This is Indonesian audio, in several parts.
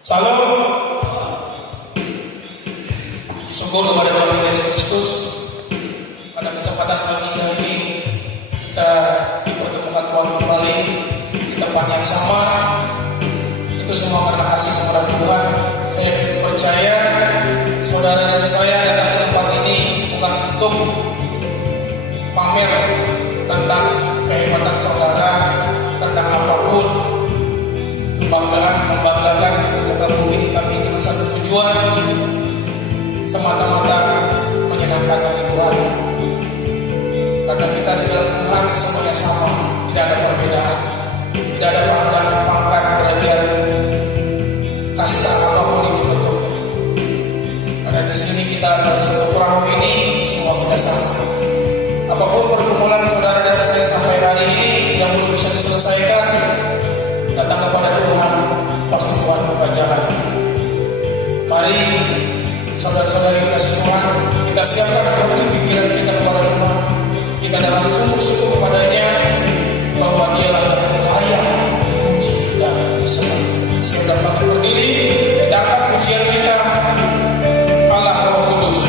Salam, syukur kepada Tuhan Yesus Kristus. Pada kesempatan pagi ini kita dipertemukan Tuhan kembali di tempat yang sama. Itu semua karena kasih kepada Tuhan. Saya percaya saudara dan saya datang ke tempat ini bukan untuk pamer tentang kehebatan saudara, tentang apapun, membanggakan bukan bumi, tapi dengan satu tujuan, semata-mata menyenangkan hati Tuhan. Karena kita di dalam Tuhan semuanya sama, tidak ada perbedaan, tidak ada pangkat, derajat, kasta apapun itu bentuknya. Karena di sini kita dalam satu perahu ini semua kita sama. Apapun pergumulan saudara dan saya sampai hari ini yang belum bisa diselesaikan, datang kepada Tuhan, pasti Tuhan buka jalan. Mari saudara-saudari kasih Tuhan, kita siapkan hati pikiran kita kepada Tuhan. Kita dalam sungguh-sungguh kepadanya bahwa Dialah yang layak dipuji dan disembah. Sehingga kita berdiri, kita angkat pujian kita, Allah Roh Kudus.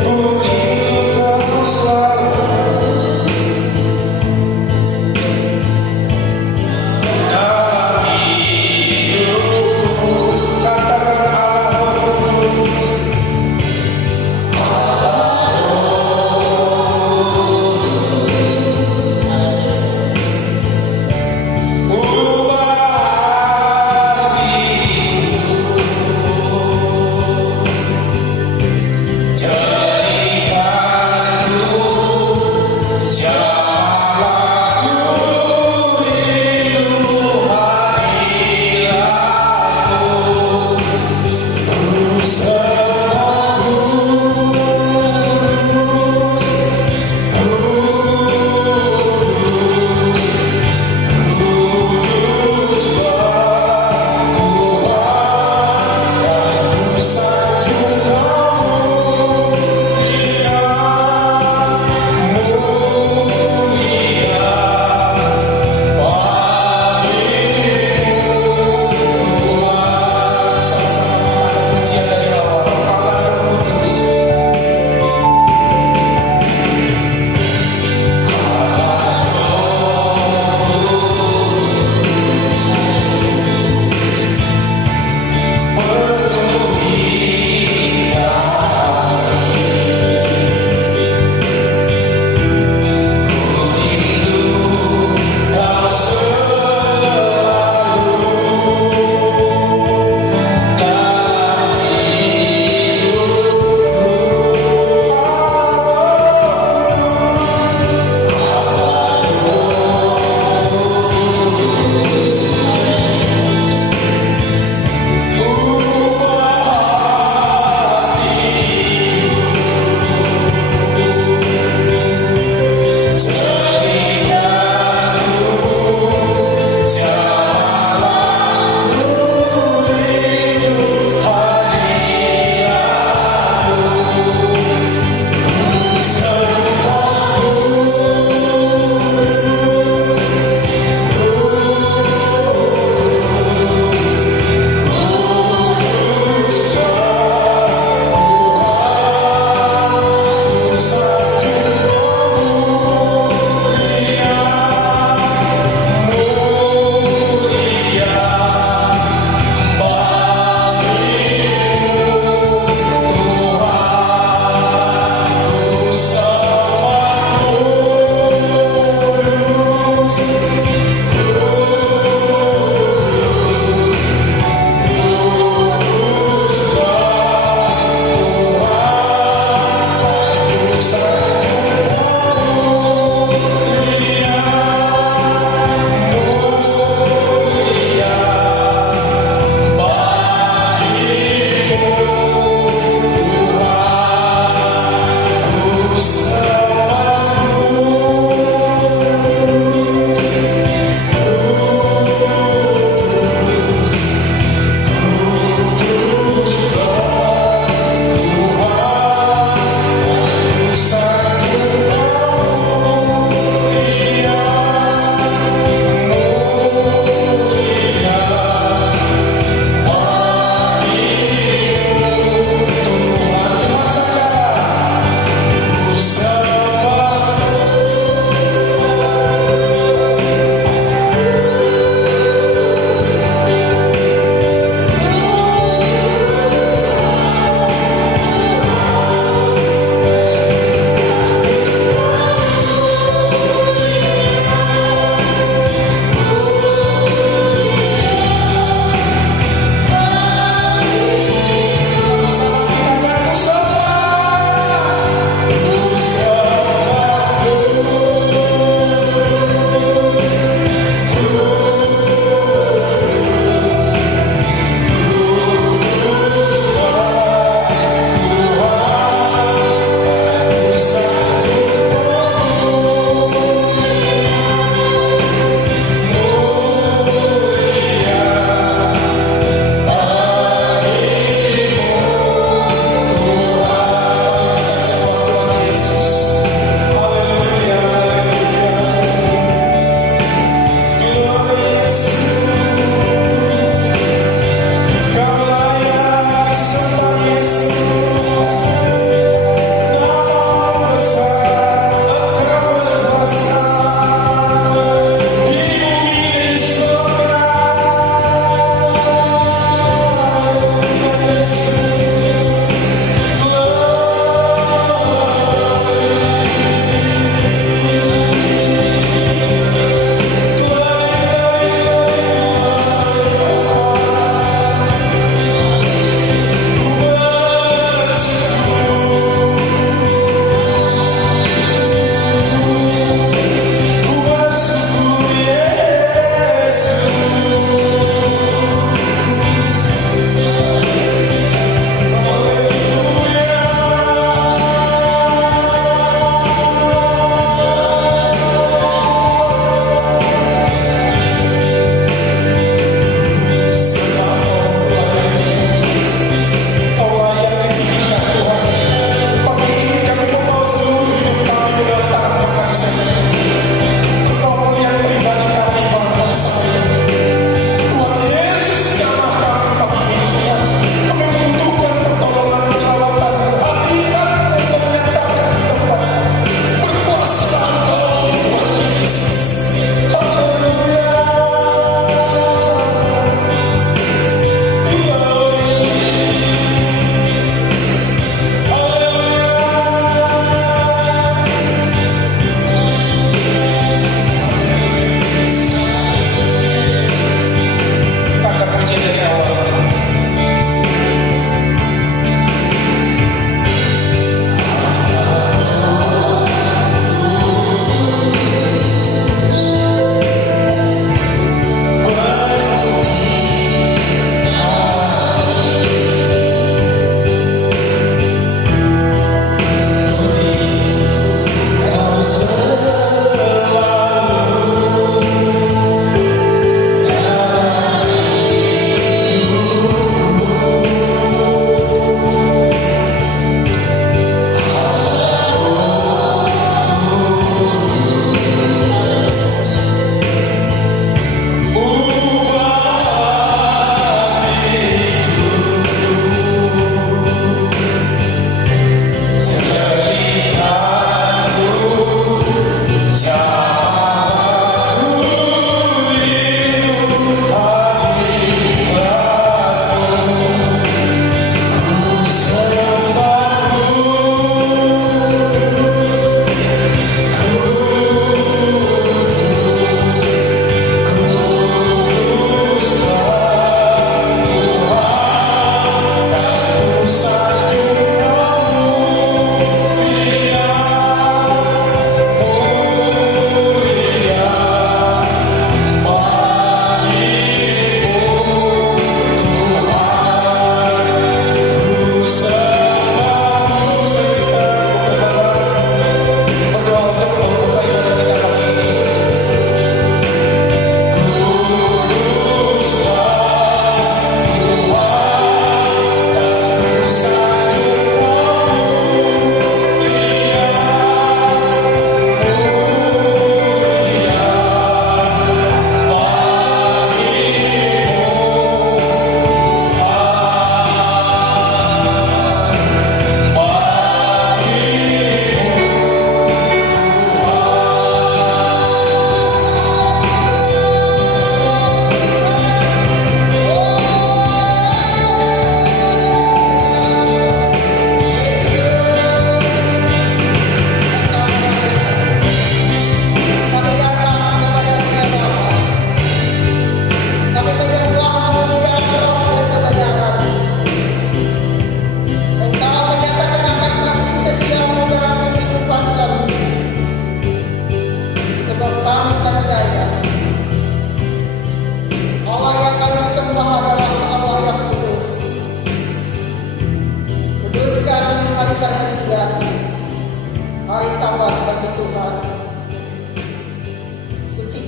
Ku rindukan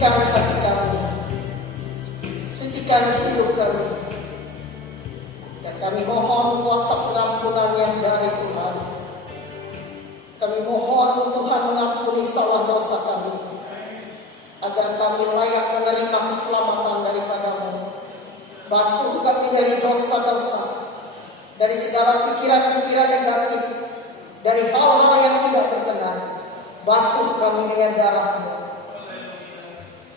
sucikan hati kami, sucikan hidup kami, dan kami mohon kuasa pengampunan yang dari Tuhan. Kami mohon Tuhan mengampuni salah dosa kami, agar kami layak menerima keselamatan daripada-Mu. Basuh kami dari dosa-dosa, dari segala pikiran-pikiran negatif, dari hal-hal yang tidak berkenan. Basuh kami dengan darah-Mu.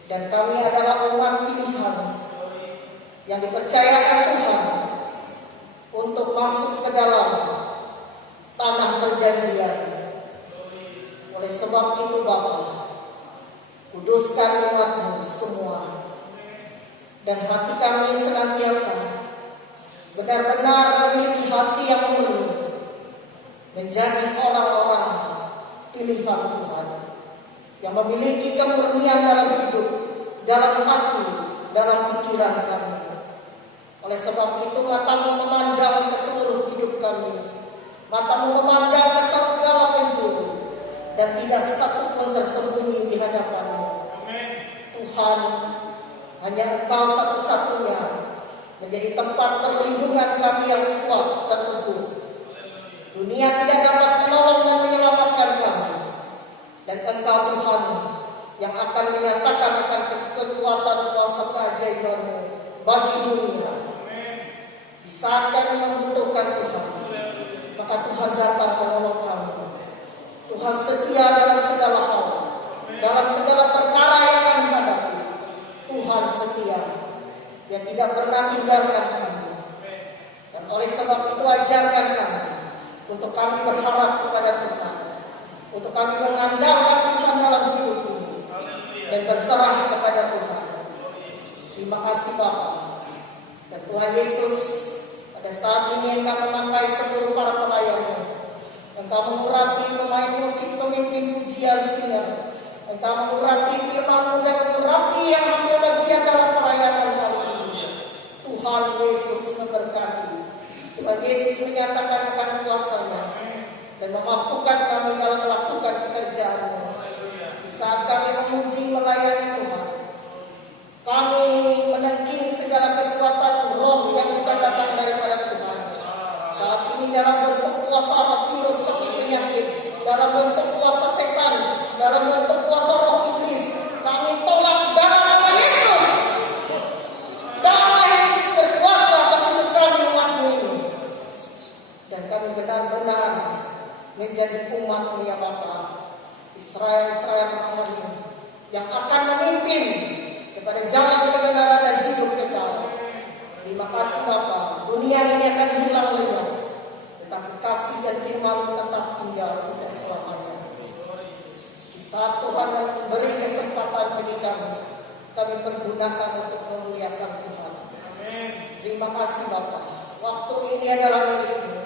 Dan kami adalah umat pilihan yang dipercayakan Tuhan untuk masuk ke dalam tanah perjanjian. Oleh sebab itu Bapa, kuduskan umat-Mu semua, dan hati kami senantiasa benar-benar memiliki hati yang murni, menjadi orang-orang pilihan Tuhan yang memiliki kemurnian dalam hidup, dalam hati, dalam pikiran kami. Oleh sebab itu mata-Mu memandang ke seluruh hidup kami, mata-Mu memandang ke segala penjuru, dan tidak satu pun tersembunyi di hadapan-Mu. Tuhan, hanya Engkau satu-satunya menjadi tempat perlindungan kami yang kuat dan teguh. Dunia tidak dapat menolong dan menyelamatkan kami, dan Engkau Tuhan yang akan menyatakan akan kekuatan kuasa keajaiban-Mu bagi dunia. Di saat kami membutuhkan Tuhan, maka Tuhan datang menolong kami. Tuhan setia dalam segala hal, dalam segala perkara yang kami hadapi. Tuhan setia, Dia tidak pernah tinggalkan kami. Dan oleh sebab itu ajarkan kami untuk kami berharap kepada Tuhan, untuk kami mengandalkan Tuhan dalam hidup ini, dan berserah kepada Tuhan. Terima kasih Bapa. Dan Tuhan Yesus, pada saat ini Engkau memakai seluruh para pelayan-Mu. Engkau mengurapi pemain musik, pemimpin pujian, singer. Engkau mengurapi firman-Mu dan mengurapi yang ambil bagian dalam pelayanan kali ini. Tuhan Yesus memberkati. Tuhan Yesus menyatakan akan kuasa-Nya dan memampukan kami dalam melakukan pekerjaan-Mu. Di saat kami memuji melayani Tuhan, kami menangkini segala kekuatan roh yang bukan datang daripada Tuhan. Saat ini dalam bentuk kuasa roh virus, sakit penyakit, dalam bentuk kuasa setan, dalam bentuk kuasa roh iblis, kami tolak dalam nama Yesus. Darah Yesus berkuasa atas hidup kami umat-Mu ini, dan kami benar-benar menjadi umat-Mu ya Bapa. Israel rohani yang akan memimpin kepada jalan kebenaran dan hidup kekal. Terima kasih Bapa. Dunia ini akan hilang lenyap, tetapi kasih dan firman-Mu tetap tinggal untuk selamanya. Di saat Tuhan memberi kesempatan bagi kami pergunakan untuk memuliakan Tuhan. Terima kasih Bapa. Waktu ini adalah milik-Mu.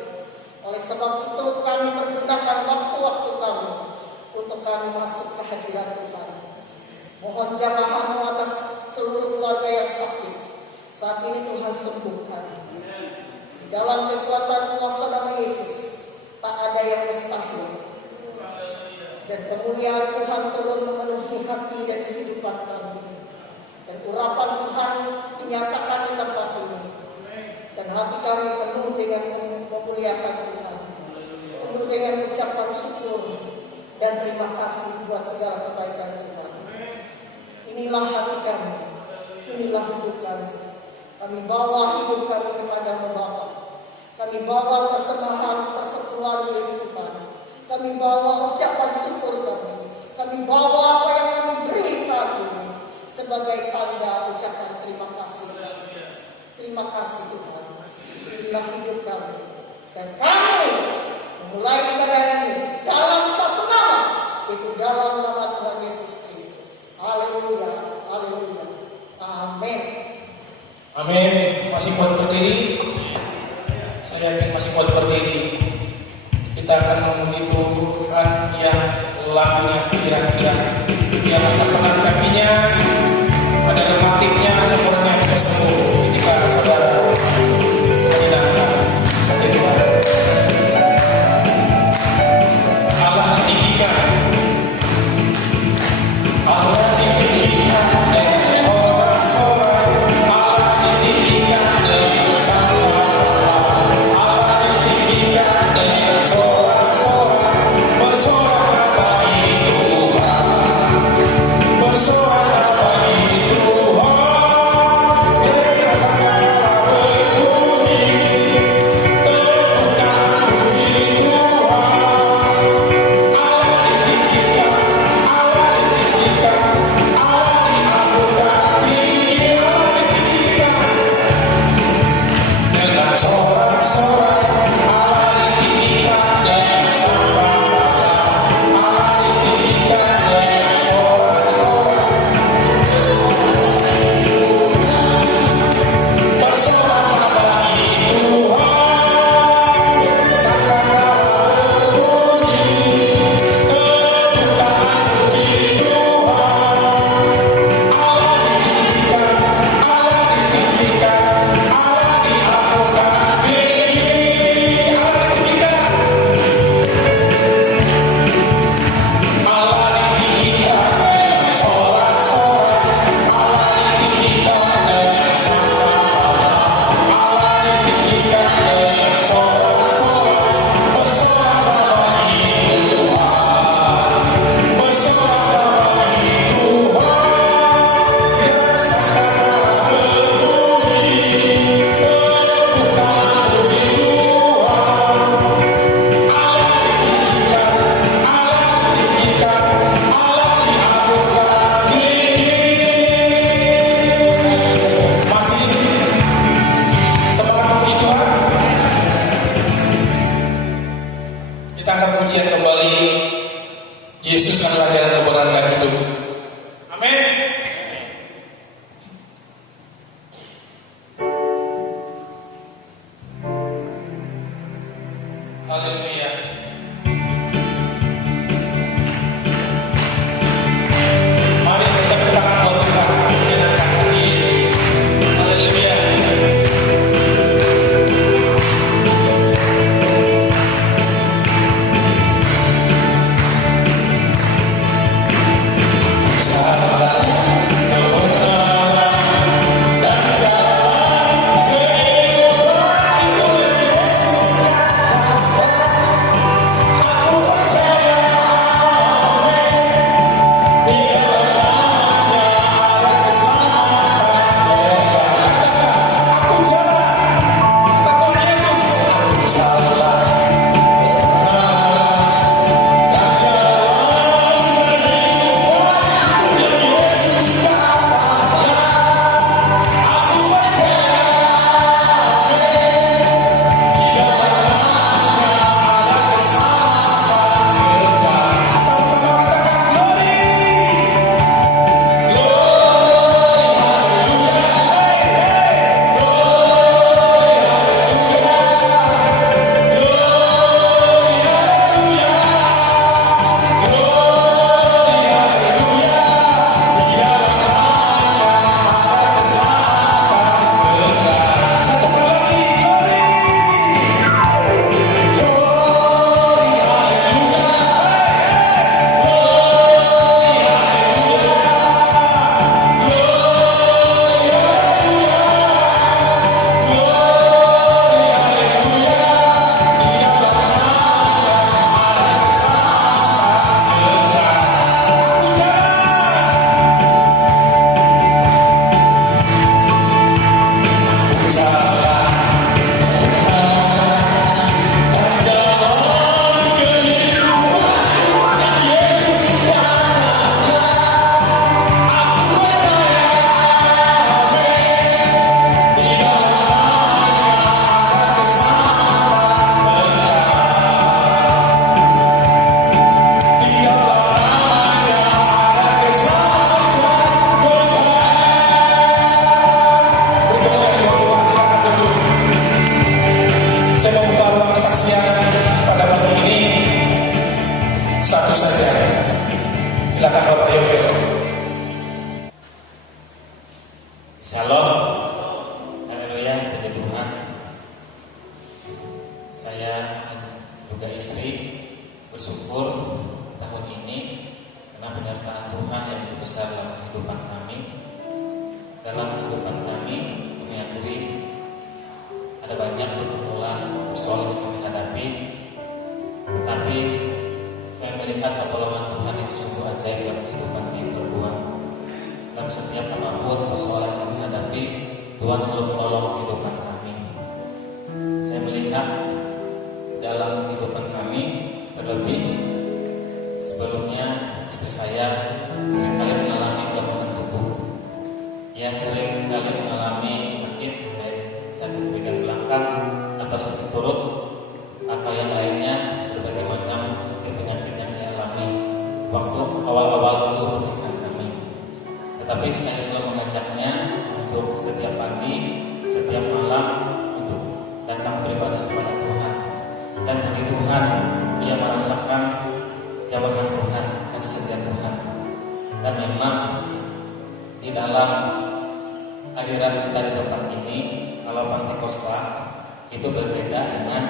Oleh sebab itu kami pergunakan waktu-waktu kami untuk kami masuk ke hadirat Tuhan. Mohon jamaah-Mu atas seluruh keluarga yang sakit. Saat ini Tuhan sembuhkan. Dalam kekuatan kuasa nama Yesus, tak ada yang mustahil. Dan kemuliaan Tuhan turun memenuhi hati dan kehidupan kami. Dan urapan Tuhan dinyatakan di tempat ini. Dan hati kami penuh dengan memuliakan Tuhan, penuh dengan ucapan syukur dan terima kasih buat segala kebaikan Tuhan. Inilah hati kami, inilah hidup kami. Kami bawa hidup kami kepada-Mu Bapa. Kami bawa persembahan persekutuan kehidupan. Kami bawa ucapan syukur kami. Kami bawa apa yang kami beri saat ini sebagai tanda ucapan terima kasih. Terima kasih Tuhan. Inilah hidup kami. Dan kami memulai ibadah ini dalam satu nama, yaitu dalam nama Tuhan Yesus Kristus. Haleluya, haleluya. Amin. Amin. Masih kuat berdiri? Saya yakin masih kuat berdiri. Kita akan memuji Tuhan yang lagunya kira-kira. Dia masa penan kakinya, ada rematiknya, syukurnya bisa sembuh. Ketika saudara menyenangkan hati Tuhan. Allah ditinggikan. Allah ditinggikan. mendengarkan pujian kembali. Yesus adalah jalan kebenaran dan hidup. Amin. Haleluya. Mari kita bertangan buat Tuhan menyenangkan hati Yesus. Haleluya. Satu saja. Silakan Bapak Yoyo. Shalom. Haleluya, puji Tuhan. Saya juga istri bersyukur tahun ini karena penyertaan Tuhan yang begitu besar dalam kehidupan kami. Dalam kehidupan kami mengakui ada banyak pergumulan persoalan yang kami hadapi, tetapi saya melihat pertolongan Tuhan itu sungguh ajaib dalam kehidupan kami berdua. Dalam setiap apapun persoalan yang kami hadapi, Tuhan selalu menolong kehidupan kami. Saya melihat dalam kehidupan kami, terlebih sebelumnya istri saya seringkali mengalami kelemahan tubuh. Ia seringkali mengalami sakit, baik sakit bagian belakang atau sakit perut atau yang lainnya, berbagai macam sakit penyakit yang dialami waktu awal-awal dulu pernikahan kami. Tetapi saya selalu mengajaknya untuk setiap pagi, setiap malam untuk datang beribadah kepada Tuhan. Dan puji Tuhan, ia merasakan jamahan Tuhan, kasih setia Tuhan. Dan memang di dalam aliran kita di tempat ini, kalau Pentakosta itu berbeda dengan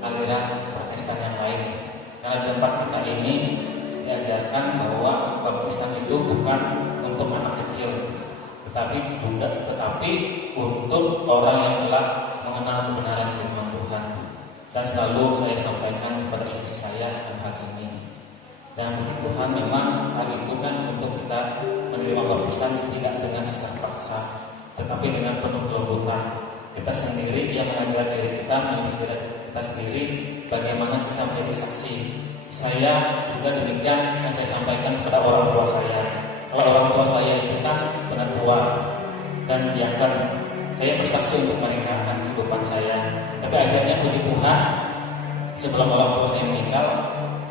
aliran Protestan yang lain. Karena di tempat kita ini diajarkan bahwa baptisan itu bukan untuk anak kecil, tetapi untuk orang yang telah mengenal kebenaran firman Tuhan. Dan selalu saya sampaikan kepada istri saya tentang hal ini. Dan puji Tuhan, memang hal itu kan untuk kita menerima baptisan tidak dengan secara paksa, tetapi dengan penuh kelembutan. Kita sendiri yang mengajar diri kita, mengajar kita sendiri bagaimana kita menjadi saksi. Saya juga demikian yang saya sampaikan kepada orang tua saya. Kalau orang tua saya itu kan benar tua dan diakan, saya bersaksi untuk mereka dan kehidupan saya. Tapi akhirnya puji Tuhan, Sebelum orang tua saya meninggal,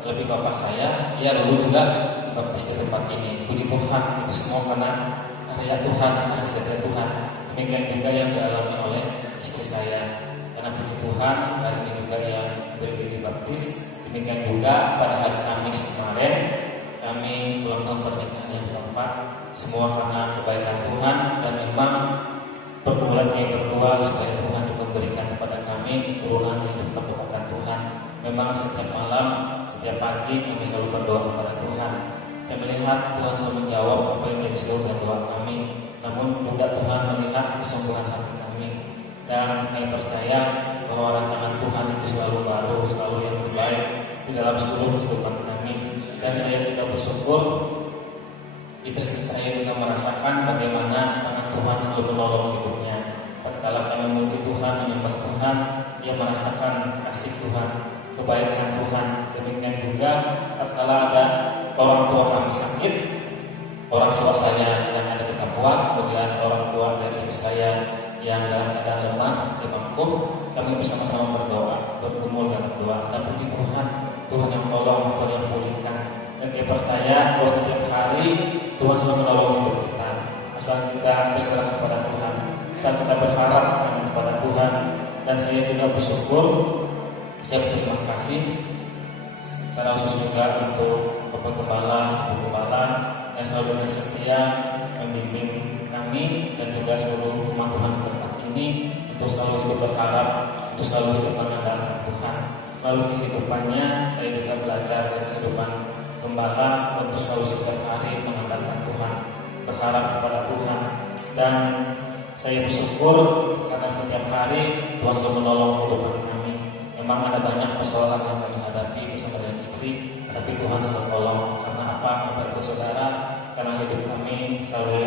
lebih bapak saya, ia dulu juga dibaptis di tempat ini. Puji Tuhan, itu semua karena karya Tuhan, kasih setia Tuhan. Demikian juga yang dialami oleh istri saya. Karena puji Tuhan, hari ini juga yang berdiri dibaptis. Demikian juga pada hari Kamis kemarin, kami ulang tahun pernikahan yang keempat. Semua karena kebaikan Tuhan dan memang pergumulan yang berdua supaya Tuhan juga memberikan kepada kami turunan yang diperkepada Tuhan. Memang setiap malam, setiap pagi kami selalu berdoa kepada Tuhan. Saya melihat Tuhan selalu menjawab apa yang menjadi seluruh doa kami. Namun juga Tuhan melihat kesungguhan hati kami. Dan kami percaya bahwa rancangan Tuhan itu selalu baru, selalu yang terbaik di dalam seluruh kehidupan kami. Dan saya juga bersyukur, istri saya juga merasakan bagaimana tangan Tuhan selalu menolong hidupnya. Tatkala kami memuji Tuhan, menyembah Tuhan, dia merasakan kasih Tuhan, kebaikan Tuhan. Demikian juga tatkala ada orang tua kami sakit, orang tua saya yang ada di Kapuas, kemudian orang tua dari istri saya yang ada lemah, demam, kami bersama-sama berdoa, bergumul dalam doa. Dan puji Tuhan, Tuhan yang menolong, Tuhan yang pulihkan. Dan dia percaya bahwa setiap hari Tuhan selalu menolong hidup kita. Asal kita berserah kepada Tuhan, asal kita berharap hanya kepada Tuhan. Dan saya juga bersyukur, saya berterima kasih secara khusus juga untuk Bapak Gembala, Ibu Gembala yang selalu dengan setia membimbing kami dan juga seluruh umat Tuhan di tempat ini untuk selalu hidup berharap, untuk selalu hidup mengandalkan Tuhan. Lalu kehidupannya saya juga belajar dari kehidupan Gembala untuk selalu setiap hari mengandalkan Tuhan, berharap kepada Tuhan. Dan saya bersyukur karena setiap hari Tuhan selalu menolong kehidupan kami. Memang ada banyak persoalan yang kami hadapi bersama dengan istri, tapi Tuhan selalu tolong. Karena apa? Bapak saudara, karena hidup kami selalu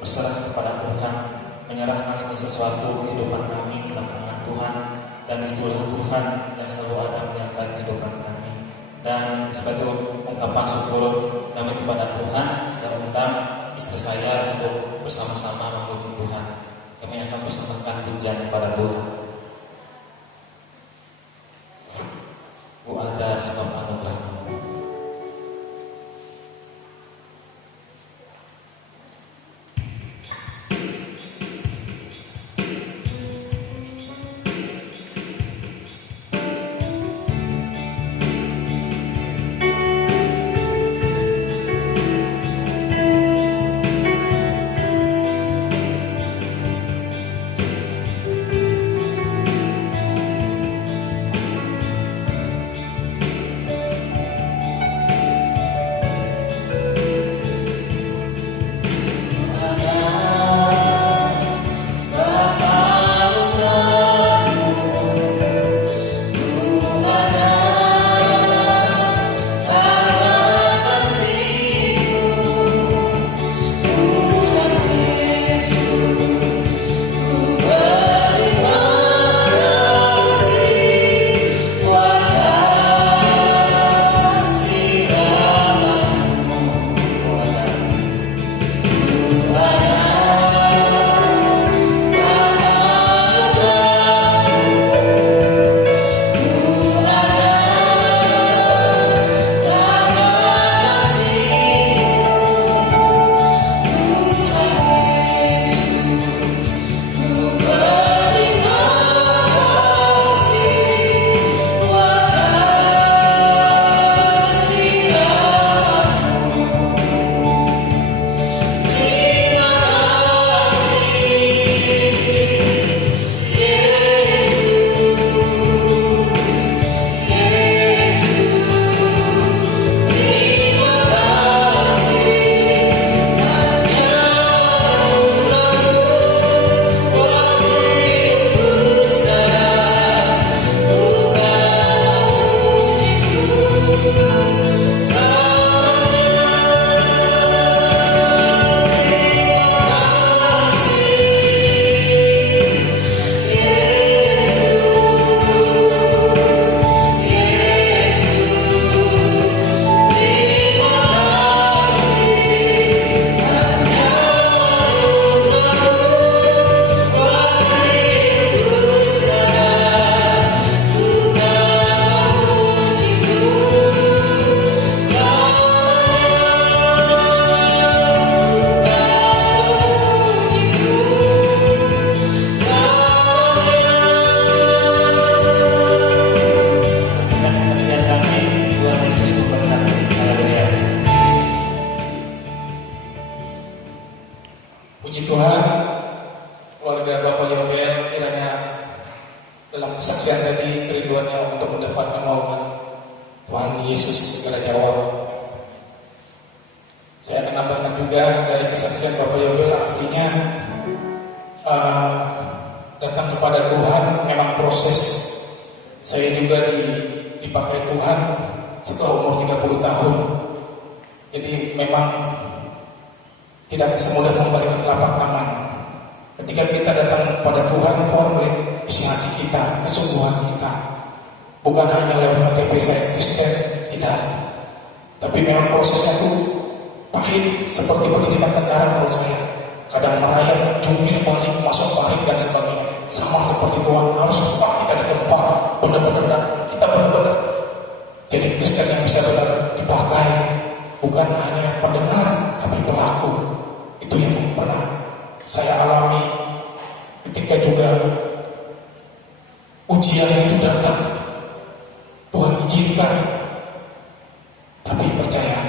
berserah kepada Tuhan, menyerahkan segala sesuatu kehidupan kami ke dalam tangan Tuhan, dan istilah Tuhan yang selalu ada menyertai kehidupan kami. Dan sebagai ungkapan syukur kami kepada Tuhan, saya undang istri saya untuk bersama-sama memuji Tuhan. Kami akan bersamakan pujian kepada Tuhan. Bu ada sebab anugerah. segala jawab. Saya akan nambahkan juga dari kesaksian Bapak Yobel, artinya datang kepada Tuhan memang proses. Saya juga dipakai Tuhan setelah umur 30 tahun. Jadi memang tidak semudah membalikan telapak tangan. Ketika kita datang kepada Tuhan, Tuhan melihat isi hati kita, kesungguhan kita. Bukan hanya lewat KTP saya Kristen, tidak. Tapi memang prosesnya itu pahit, seperti pendidikan tentara menurut saya. Kadang merayap, jungkir balik, masuk balik dan sebagainya. Sama seperti Tuhan, harus tepat kita di tempat, benar-benar kita benar-benar jadi Kristen yang bisa benar dipakai. Bukan hanya pendengar, tapi pelaku. Itu yang pernah saya alami ketika juga ujian itu datang. Tuhan izinkan, tapi percaya,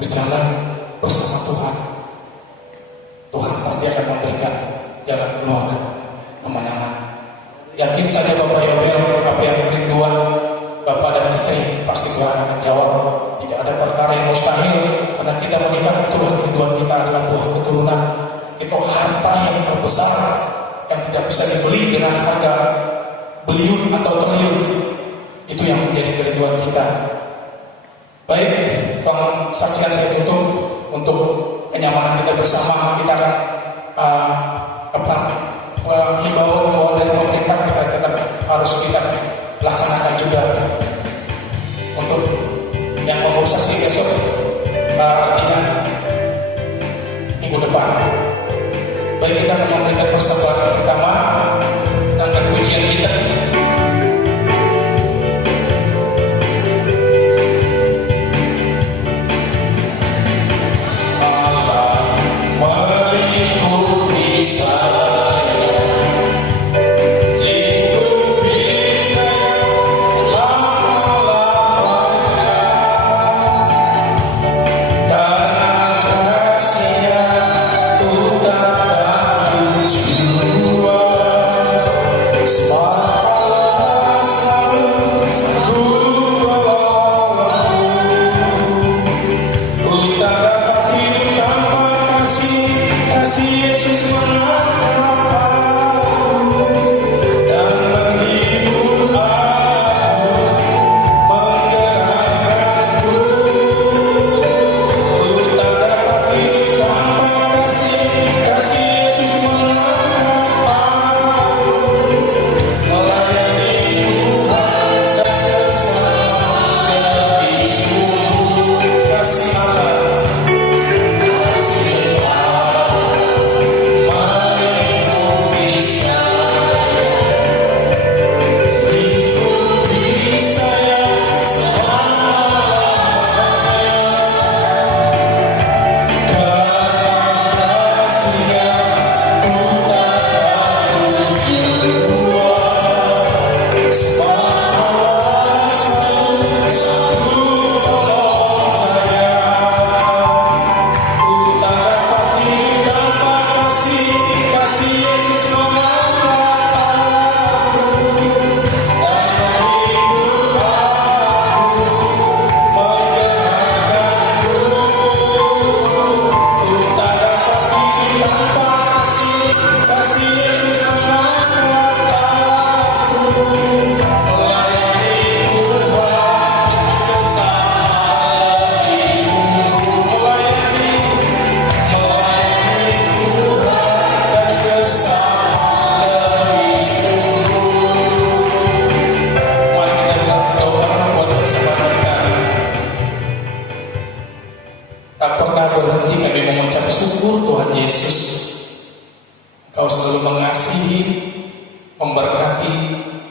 berjalan bersama Tuhan. Tuhan pasti akan memberikan jalan keluar dan kemenangan. Yakin saja Bapak Yobel, apa yang kerinduan Bapak dan istri pasti Tuhan akan jawab. Tidak ada perkara yang mustahil, karena kita menikah itulah kerinduan kita adalah buah keturunan. Itu harta yang terbesar yang tidak bisa dibeli dengan harga beliun atau triliun. Itu yang menjadi kerinduan kita. Baik, Bang, saksian saya tutup untuk kenyamanan kita bersama. Kita akan himbauan dari pemerintah kita tetap harus kita laksanakan juga. Untuk yang mau saksi besok, artinya minggu depan. Baik, kita akan memberikan persembahan pertama tentang pujian kita.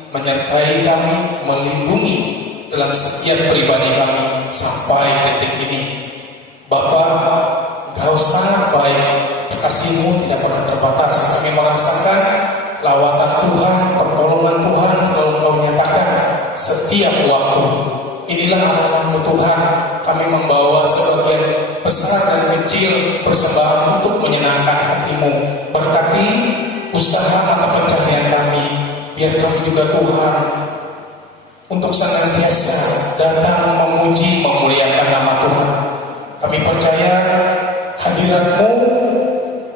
menyertai kami, melindungi dalam setiap pribadi kami sampai detik ini. Bapa, Engkau sangat baik, kasih-Mu tidak pernah terbatas. Kami merasakan lawatan Tuhan, pertolongan Tuhan selalu Engkau nyatakan setiap waktu. Inilah anak-anak-Mu Tuhan, kami membawa sebagian besar dan kecil persembahan untuk menyenangkan hati-Mu. Berkati usaha atau pencahayaan kami, biar kami juga Tuhan untuk senantiasa datang memuji memuliakan nama Tuhan. Kami percaya hadirat-Mu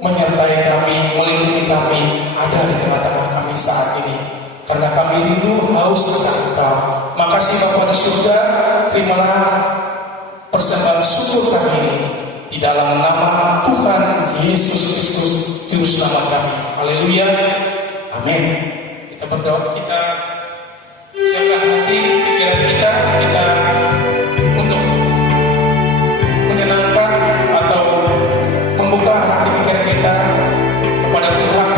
menyertai kami, melindungi kami, ada di tengah-tengah kami saat ini. Karena kami rindu haus akan Engkau. Makasih Bapa di surga, terimalah persembahan syukur kami ini di dalam nama Tuhan Yesus Kristus, Juru Selamat kami. Haleluya, amin. Kita berdoa, kita siapkan hati, pikiran kita untuk menyenangkan atau membuka hati pikiran kita kepada Tuhan.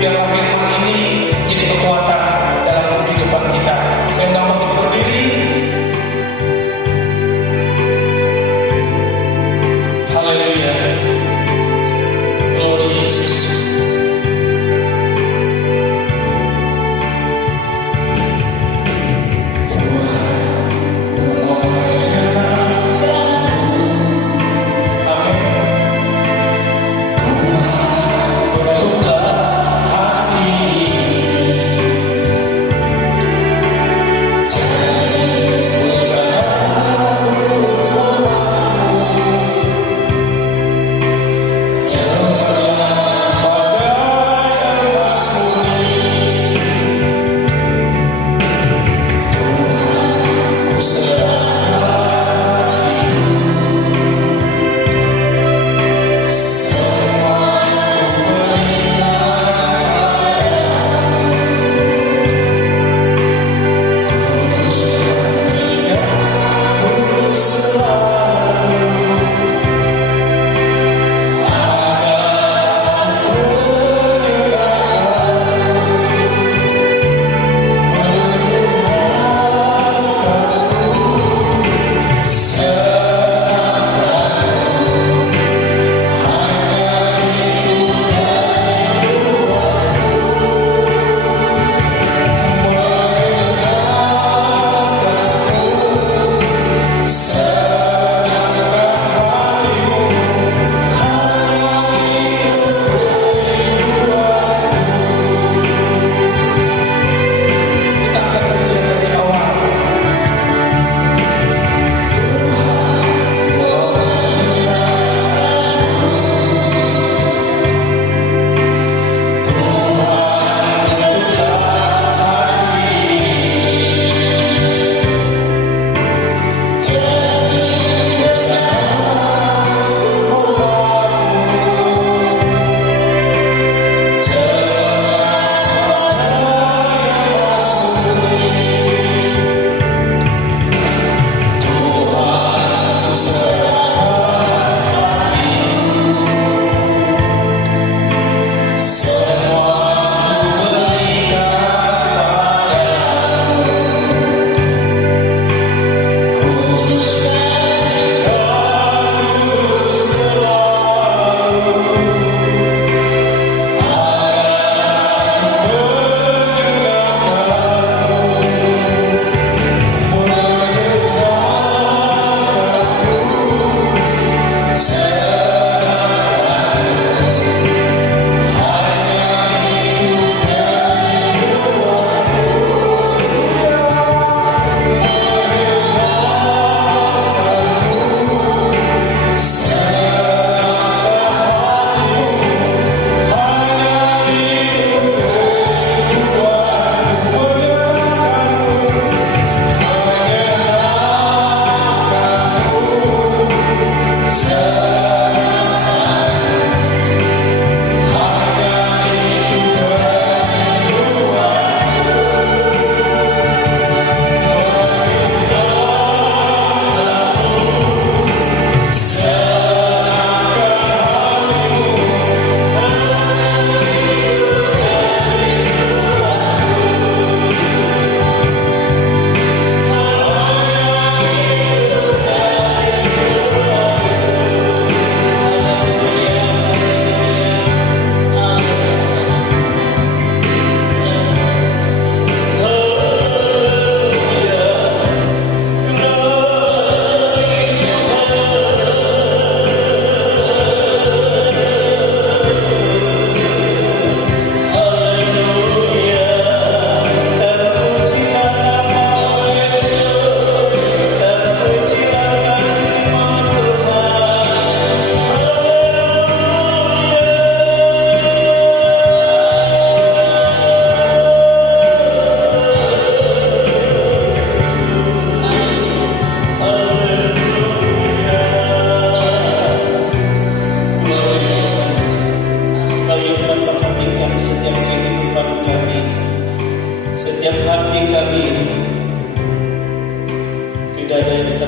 Biarlah firman ini menjadi kekuatan dalam kehidupan kita. Saya undang untuk berdiri. Haleluya. Glory Yesus. Tuhan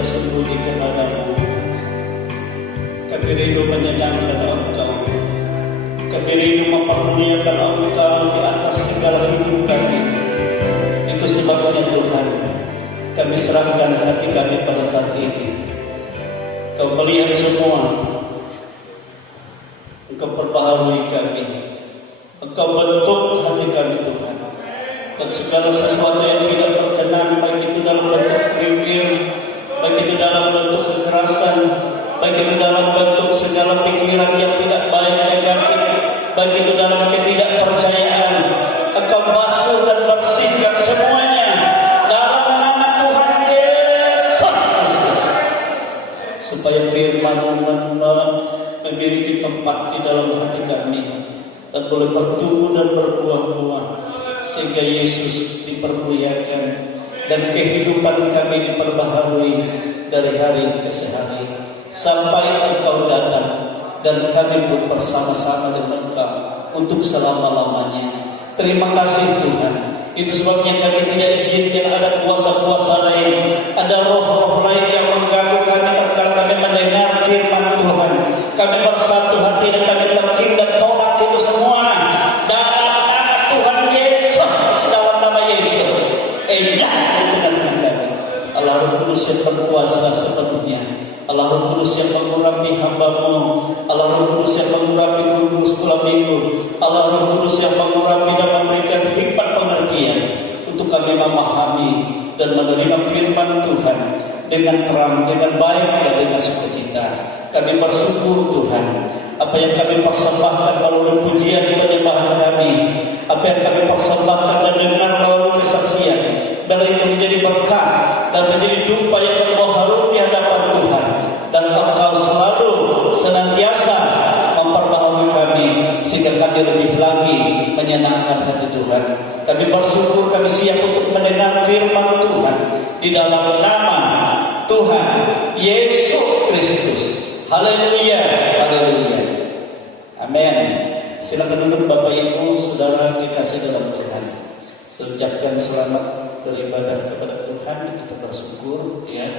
bersembunyi kepadamu. Kami rindu menyenangkan Engkau. Kami rindu mempermuliakan Engkau di atas segala hidup kami. Itu sebabnya Tuhan, kami serahkan hati kami pada saat ini. Kau melihat semua, Engkau perbaharui kami, Engkau bentuk hati kami Tuhan. Dan segala sesuatu yang tidak berkenan, baik itu dalam bentuk kriwil, baik itu dalam bentuk kekerasan, baik itu dalam bentuk segala pikiran yang tidak baik, negatif, baik itu dalam ketidakpercayaan, Engkau basuh dan bersihkan semuanya dalam nama Tuhan Yesus, supaya firman-Mu memiliki tempat di dalam hati kami dan boleh bertumbuh dan berbuah-buah, sehingga Yesus dipermuliakan dan kehidupan kami diperbaharui dari hari ke hari sampai Engkau datang dan kami pun bersama-sama dengan Engkau untuk selama-lamanya. Terima kasih Tuhan. Itu sebabnya kami tidak izinkan ada kuasa-kuasa lain, ada roh-roh lain yang mengganggu kami tatkala kami mendengar firman Tuhan. Kami bersatu hati dan kami terkim dan tolak itu semua dalam nama Tuhan Yesus, dalam nama Yesus. Edah di tengah-tengah kami. Allah Roh Kudus yang berkuasa sepenuhnya, Allah Roh Kudus yang mengurapi hamba-Mu, Allah Roh Kudus yang mengurapi guru sekolah minggu, Allah Roh Kudus yang mengurapi dan memberikan hikmat pengertian untuk kami memahami dan menerima firman Tuhan dengan terang, dengan baik dan dengan sukacita. Kami bersyukur Tuhan, apa yang kami persembahkan melalui pujian penyembahan kami, apa yang kami persembahkan dan dengar melalui kesaksian, dan itu menjadi berkat dan menjadi dupa yang berbuah harum di hadapan Tuhan. Dan Engkau selalu senantiasa memperbaharui kami sehingga kami lebih lagi menyenangkan hati Tuhan. Kami bersyukur, kami siap untuk mendengar firman Tuhan di dalam nama Tuhan Yesus Kristus. Haleluya, haleluya, amin. Silakan duduk Bapak Ibu, Saudara dikasih dalam Tuhan. Ucapkan selamat beribadah kepada Tuhan. Kita bersyukur ya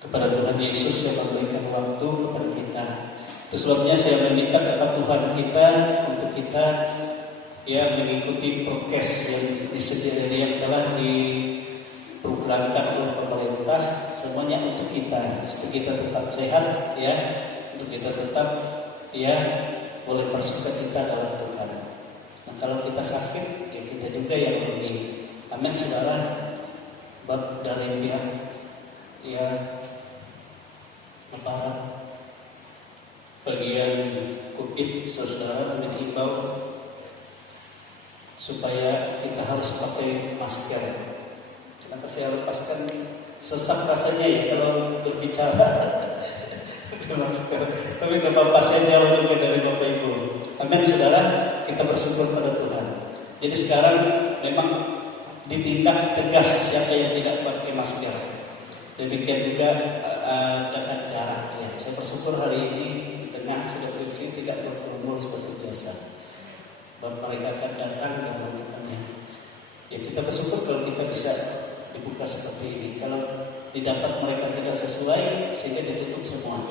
kepada Tuhan Yesus yang memberikan waktu kepada kita. Itu sebabnya saya meminta kepada Tuhan kita untuk kita ya mengikuti prokes yang disediakan, yang telah diprogramkan oleh pemerintah, semuanya untuk kita, supaya kita tetap sehat ya, untuk kita tetap ya boleh bersukacita dalam Tuhan. Nah kalau kita sakit ya kita juga yang rugi. Amin saudara. Bab dari pihak ya Lebaran bagian COVID, saudara mengimbau supaya kita harus pakai masker. Kenapa saya lepaskan sesak rasanya ya kalau berbicara pakai masker. Tapi kalau pasiennya untuk dari Bapak Ibu. Amin saudara, kita bersyukur pada Tuhan. Jadi sekarang memang ditindak tegas siapa yang tidak pakai masker. Demikian juga dengan jarak ya. Saya bersyukur hari ini di tengah sudah bersih, tidak berkerumun seperti biasa. Mereka akan datang dan melakukannya. Ya kita bersyukur kalau kita bisa dibuka seperti ini. Kalau didapat mereka tidak sesuai sehingga ditutup semua.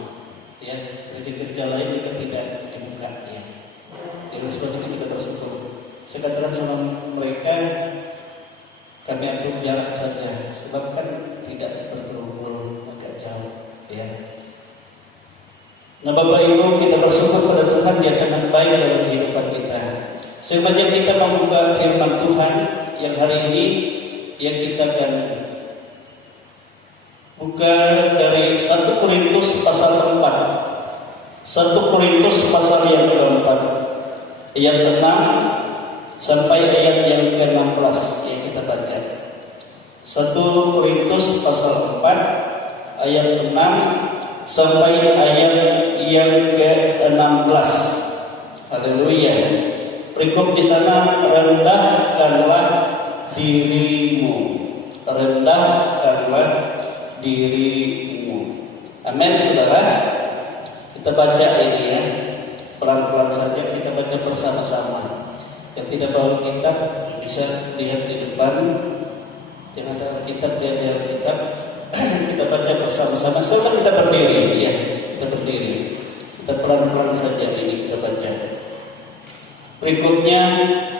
Ya kerja-kerja lain juga tidak dibuka ya. Jadi sebab itu kita bersyukur. Saya katakan sama mereka, kami atur jarak saja, sebab kan tidak berkerumun agak jauh ya. Nah Bapak Ibu, kita bersyukur pada Tuhan, Dia sangat baik dalam kehidupan kita. Semenjak kita membuka firman Tuhan yang hari ini, yang kita akan buka dari 1 Korintus pasal 4. 1 Korintus pasal yang ke-4 ayat 6 sampai ayat yang ke-16 yang kita baca. 1 Korintus pasal 4 ayat 6 sampai ayat yang ke-16. Haleluya. Berikut di sana, rendahkanlah dirimu. Rendahkanlah dirimu. Amin saudara. Kita baca ini ya. Pelan-pelan saja kita baca bersama-sama. Yang tidak bawa kitab bisa lihat di depan. Yang ada kitab, dia kitab bersama-sama. Silahkan kita berdiri, ya. Kita berdiri. Kita pelan-pelan saja ini kita baca. Berikutnya,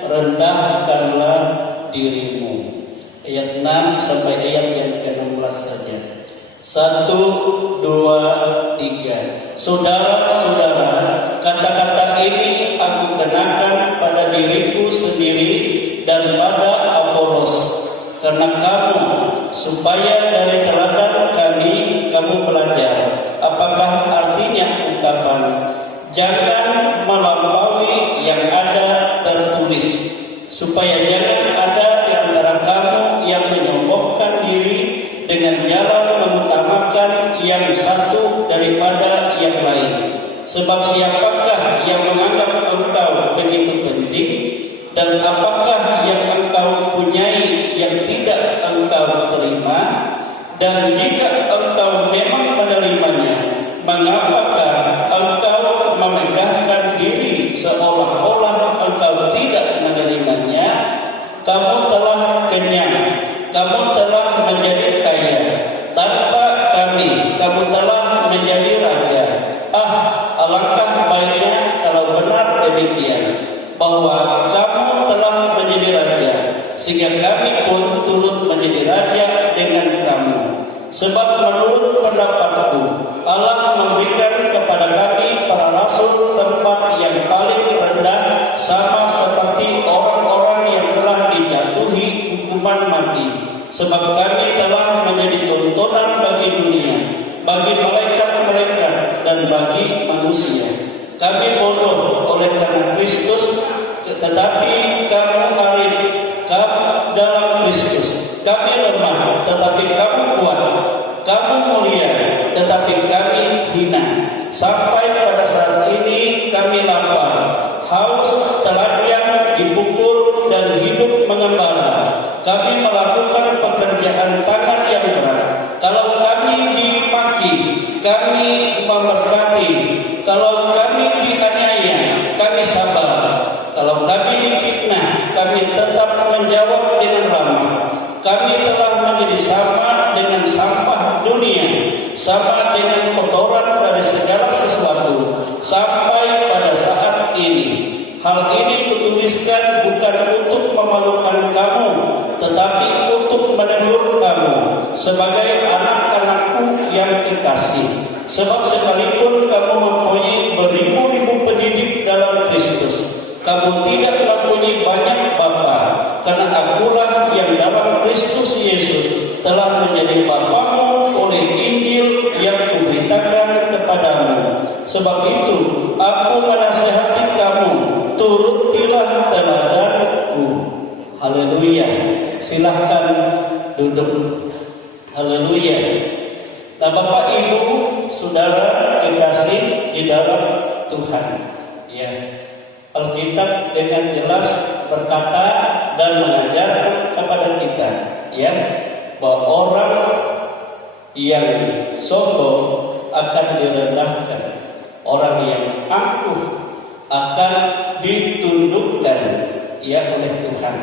rendahkanlah dirimu. Ayat 6 sampai ayat yang ke-16 saja. 1, 2, 3. Saudara-saudara, kata-kata ini aku kenakan pada diriku sendiri dan pada Apolos, karena kamu, supaya dari teladan kami kamu belajar. Apakah artinya ungkapan jangan melampaui yang ada tertulis, supaya jangan ada di antara kamu yang menyombongkan diri dengan jalan mengutamakan yang satu daripada yang lain. Sebab siapakah yang menganggap engkau begitu penting, dan apakah yang engkau punyai yang tidak engkau terima? Dan jika engkau memang menerimanya, mengapakah engkau memegahkan diri seolah-olah engkau tidak menerimanya? Kamu telah kenyang, kamu telah menjadi kaya. Tanpa kami, kamu telah menjadi raja. Alangkah baiknya kalau benar demikian, bahwa kamu telah menjadi raja, sehingga kami pun turut menjadi raja dengan kamu. Sebab menurut pendapatku, Allah memberikan kepada kami para rasul tempat yang paling rendah, sama seperti orang-orang yang telah dijatuhi hukuman mati. Sebab kami telah menjadi tontonan bagi dunia, bagi malaikat-malaikat dan bagi manusia. Kami bodoh oleh karena Kristus, tetapi kamu arif. Kamu dalam Kristus. Kami lemah, tetapi kamu kuat. Kamu mulia, tetapi kami hina. Sampai pada saat ini kami lapar, haus, telanjang, dipukul, dan hidup mengembara. Kami melakukan pekerjaan tangan yang berat. Kalau kami dimaki, kami memberkati. Kalau kami dianiaya, kami sabar. Kalau kami difitnah, kami tetap menjawab dengan ramah. Kami telah menjadi sama dengan sampah dunia, sama dengan kotoran dari segala sesuatu, sampai pada saat ini. Hal ini kutuliskan bukan untuk memalukan kamu, tetapi untuk menegur kamu sebagai anak-anakku yang kekasih. Sebab sekalipun kamu mempunyai beribu-ribu pendidik dalam Kristus, kamu tidak mempunyai banyak bapa, karena akulah yang dalam Kristus Yesus telah menjadi bapamu oleh Injil yang kuberitakan kepadamu. Sebab itu aku menasihati kamu, turutilah teladanku. Haleluya. Silahkan duduk. Haleluya. Nah, Bapak Ibu, saudara kekasih di dalam Tuhan, ya, Alkitab dengan jelas berkata dan mengajarkan kepada kita, ya, bahwa orang yang sombong akan direndahkan, orang yang angkuh akan ditundukkan, ya, oleh Tuhan.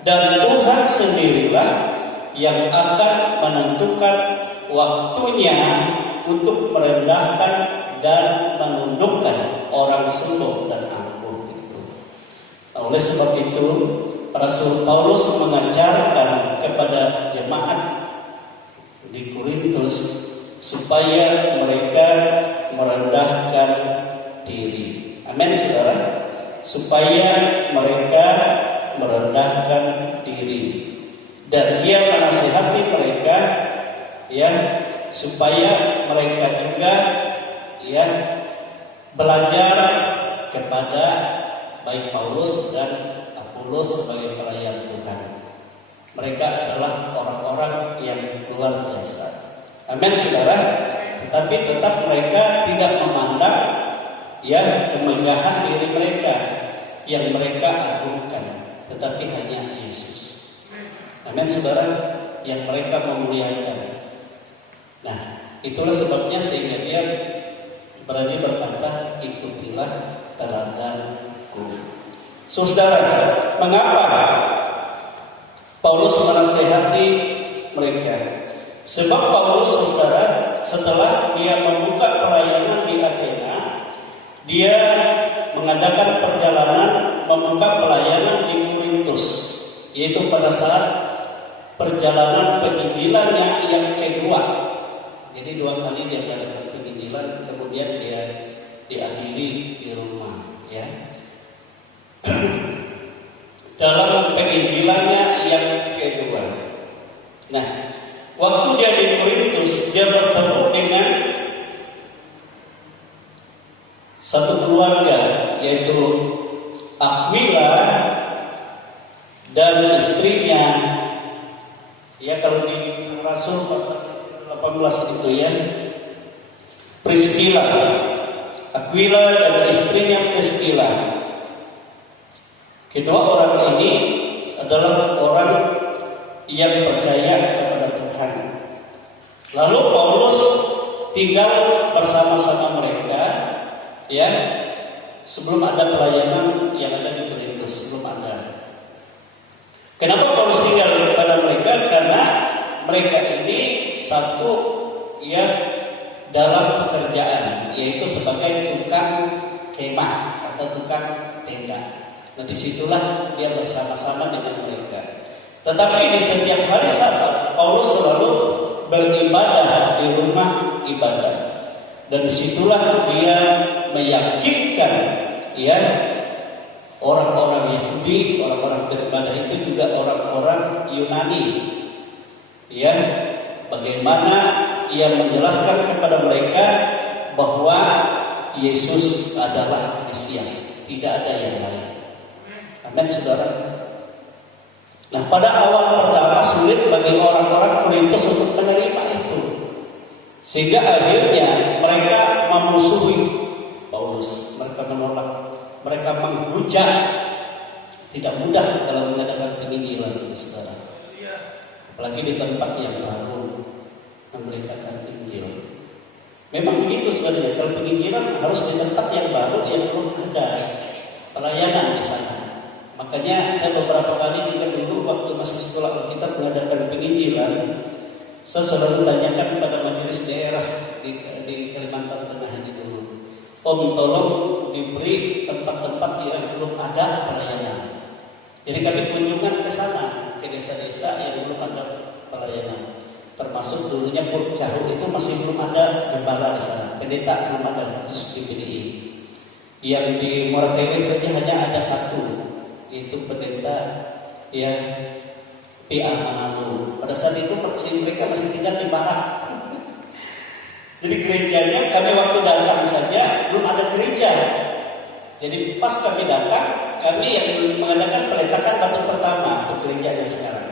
Dan Tuhan sendirilah yang akan menentukan waktunya untuk merendahkan dan menundukkan orang sombong dan angkuh itu. Nah, oleh sebab itu Rasul Paulus mengajarkan kepada jemaat di Korintus supaya mereka merendahkan diri. Amin, saudara. Supaya mereka merendahkan diri. Dan ia menasihati mereka, ya, supaya mereka juga, ya, belajar kepada baik Paulus dan Apolos sebagai pelayan Tuhan. Mereka adalah orang-orang yang luar biasa. Amin, saudara. Tetapi tetap mereka tidak memandang, ya, kemegahan diri mereka yang mereka agungkan, tetapi hanya Yesus. Amin, saudara, yang mereka memuliakan. Nah, itulah sebabnya sehingga dia berani berkata, ikutilah teladanku. Saudara, mengapa Paulus menasihati mereka? Sebab Paulus, saudara, setelah dia membuka pelayanan di Athena, dia mengadakan perjalanan membuka pelayanan di Korintus, yaitu pada saat perjalanan penginjilannya yang kedua. Jadi 2 kali dia mengadakan penginjilan, kemudian dia diakhiri di Roma, ya. Dalam penginjilannya yang kedua. Nah, waktu dia di Korintus, dia bertemu dengan satu keluarga, yaitu Aquila dan istrinya. Ya, kalau di Rasul pasal 18 itu ya, Priscilla, Aquila dan istrinya Priscilla. Kedua orang ini adalah orang yang percaya kepada Tuhan. Lalu Paulus tinggal bersama-sama mereka, ya, sebelum ada pelayanan yang ada di Korintus, sebelum ada. Kenapa Paulus tinggal kepada mereka? Karena mereka ini satu, ya, dalam pekerjaan, yaitu sebagai tukang kemah atau tukang tenda. Nah, disitulah dia bersama-sama dengan mereka. Tetapi di setiap hari Sabat, Paulus selalu beribadah di rumah ibadah. Dan disitulah dia meyakinkan, ya, orang-orang Yahudi, orang-orang beribadah itu juga orang-orang Yunani, ya, bagaimana ia menjelaskan kepada mereka bahwa Yesus adalah Mesias, tidak ada yang lain. Amin, saudara. Nah, pada awal pertama sulit bagi orang-orang Korintus untuk menerima itu, sehingga akhirnya mereka memusuhi Paulus, mereka menolak, mereka menghujat. Tidak mudah kalau mengadakan penginjilan itu, saudara. Apalagi di tempat yang baru memberitakan Injil. Memang begitu sebenarnya. Kalau penginjilan harus di tempat yang baru yang belum ada pelayanan di sana. Makanya saya beberapa kali juga dulu waktu masih sekolah Alkitab mengadakan penginjilan, saya selalu tanyakan pada majelis daerah di Kalimantan Tengah ini dulu, Om, tolong diberi tempat-tempat yang belum ada pelayanan. Jadi kami kunjungan ke sana, ke desa-desa yang belum ada pelayanan. Termasuk dulunya Pur Cahu itu masih belum ada gembala di sana, pendeta belum ada di PDI. Yang di Moratewe saja hanya ada satu, itu pendeta yang PA Manado. Pada saat itu mereka masih tinggal di barak. Jadi gerejanya kami waktu datang saja belum ada gereja. Jadi pas kami datang, kami yang mengadakan peletakan batu pertama untuk gerejanya sekarang.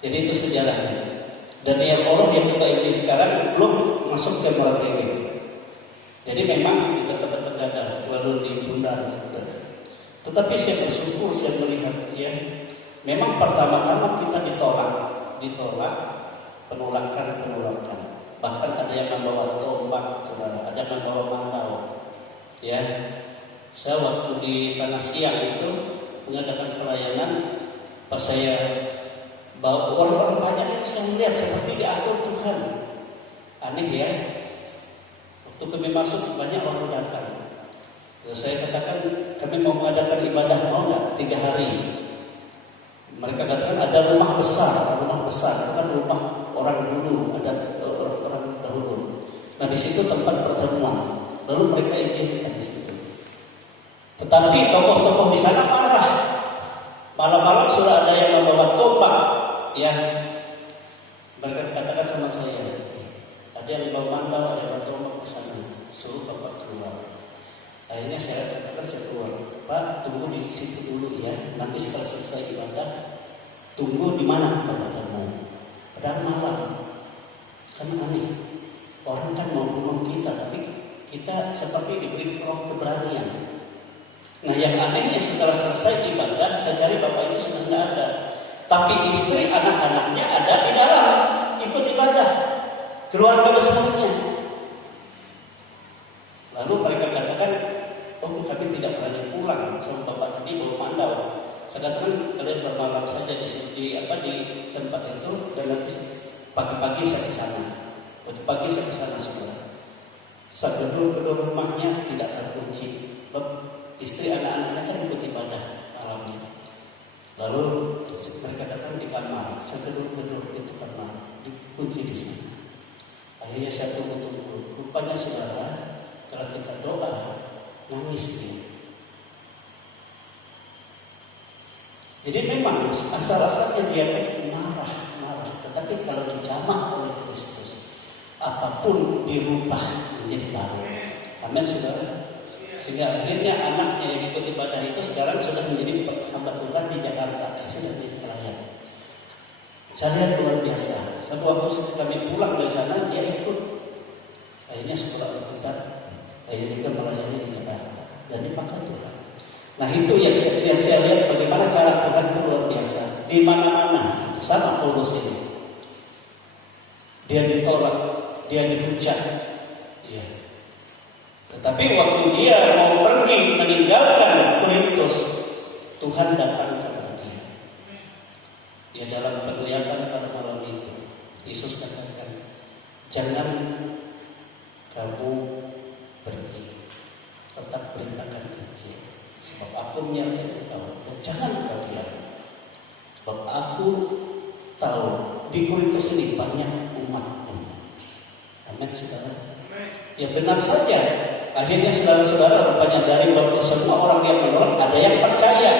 Jadi itu sejarahnya. Dan yang orang yang kita ini sekarang belum masuk ke Moratewe. Jadi memang di tempat-tempat ada, lalu di Bundar. Tetapi saya bersyukur, saya melihat, ya, memang pertama-tama kita ditolak, penolakan. Bahkan ada yang membawa tombak, saudara, ada yang membawa mandau. Ya, saya waktu di Tanah Siang itu mengadakan pelayanan, pas saya bawa orang-orang banyak itu saya melihat seperti diatur Tuhan. Aneh ya. Waktu kami masuk banyak orang datang. Saya katakan kami mau mengadakan ibadah, mau nggak 3 hari? Mereka katakan ada rumah besar, bukan rumah orang dulu, ada orang dahulu. Nah di situ tempat pertemuan. Lalu mereka izinkan di situ. Tetapi tokoh-tokoh di sana marah. Malam-malam sudah ada yang membawa tombak, ya. Mereka katakan sama saya, ada yang bawa mandau, ada yang bawa tombak di sana. Suruh bapak keluar. Akhirnya saya katakan saya keluar, Pak, tunggu di situ dulu ya. Nanti setelah selesai ibadah, tunggu di mana kita bertemu. Padahal malam, kan aneh. Orang kan mau bunuh kita, tapi kita seperti diberi roh keberanian. Nah yang anehnya setelah selesai ibadah, saya cari bapak itu sudah tidak ada. Tapi istri anak-anaknya ada di dalam, ikut ibadah, keluarga besarnya. Lalu mereka katakan, oh kami tidak berani pulang sama bapak tadi bawa mandau. Saya katakan kalian bermalam saja di tempat itu dan nanti pagi-pagi saya ke sana. Waktu pagi saya ke sana saudara. Saat gedung-gedung rumahnya tidak terkunci. Istri anak-anaknya kan ikut ibadah malamnya. Lalu mereka datang di kamar, saya gedung-gedung itu kamar, dikunci di sana. Akhirnya saya tunggu-tunggu. Rupanya saudara, kalau kita doa, nangis dia. Jadi memang asal-asalnya dia marah. Tetapi kalau dijamah oleh Kristus, apapun dirubah menjadi baru. Amin saudara. Sehingga akhirnya anaknya yang ikut ibadah itu sekarang sudah menjadi hamba Tuhan di Jakarta, sudah menjadi pelayan. Saya lihat luar biasa. Satu waktu kami pulang dari sana, dia ikut. Akhirnya sekolah bertempat, akhirnya juga melayani di Jakarta dan dipakai Tuhan. Nah itu yang saya lihat bagaimana cara Tuhan itu luar biasa. Di mana-mana sama Paulus ini. Dia ditolak, dia dihujat. Ya. Tetapi waktu dia mau pergi meninggalkan Korintus, Tuhan datang kepada dia. Ya dalam penglihatan pada malam itu, Yesus katakan, jangan kamu pergi, tetap beritakan Injil. Sebab aku menyertai kau, dan jangan kau diam. Sebab aku tahu di Korintus ini banyak umatku. Amin saudara. Ya benar saja. Akhirnya saudara-saudara rupanya dari semua orang yang menolak ada yang percaya.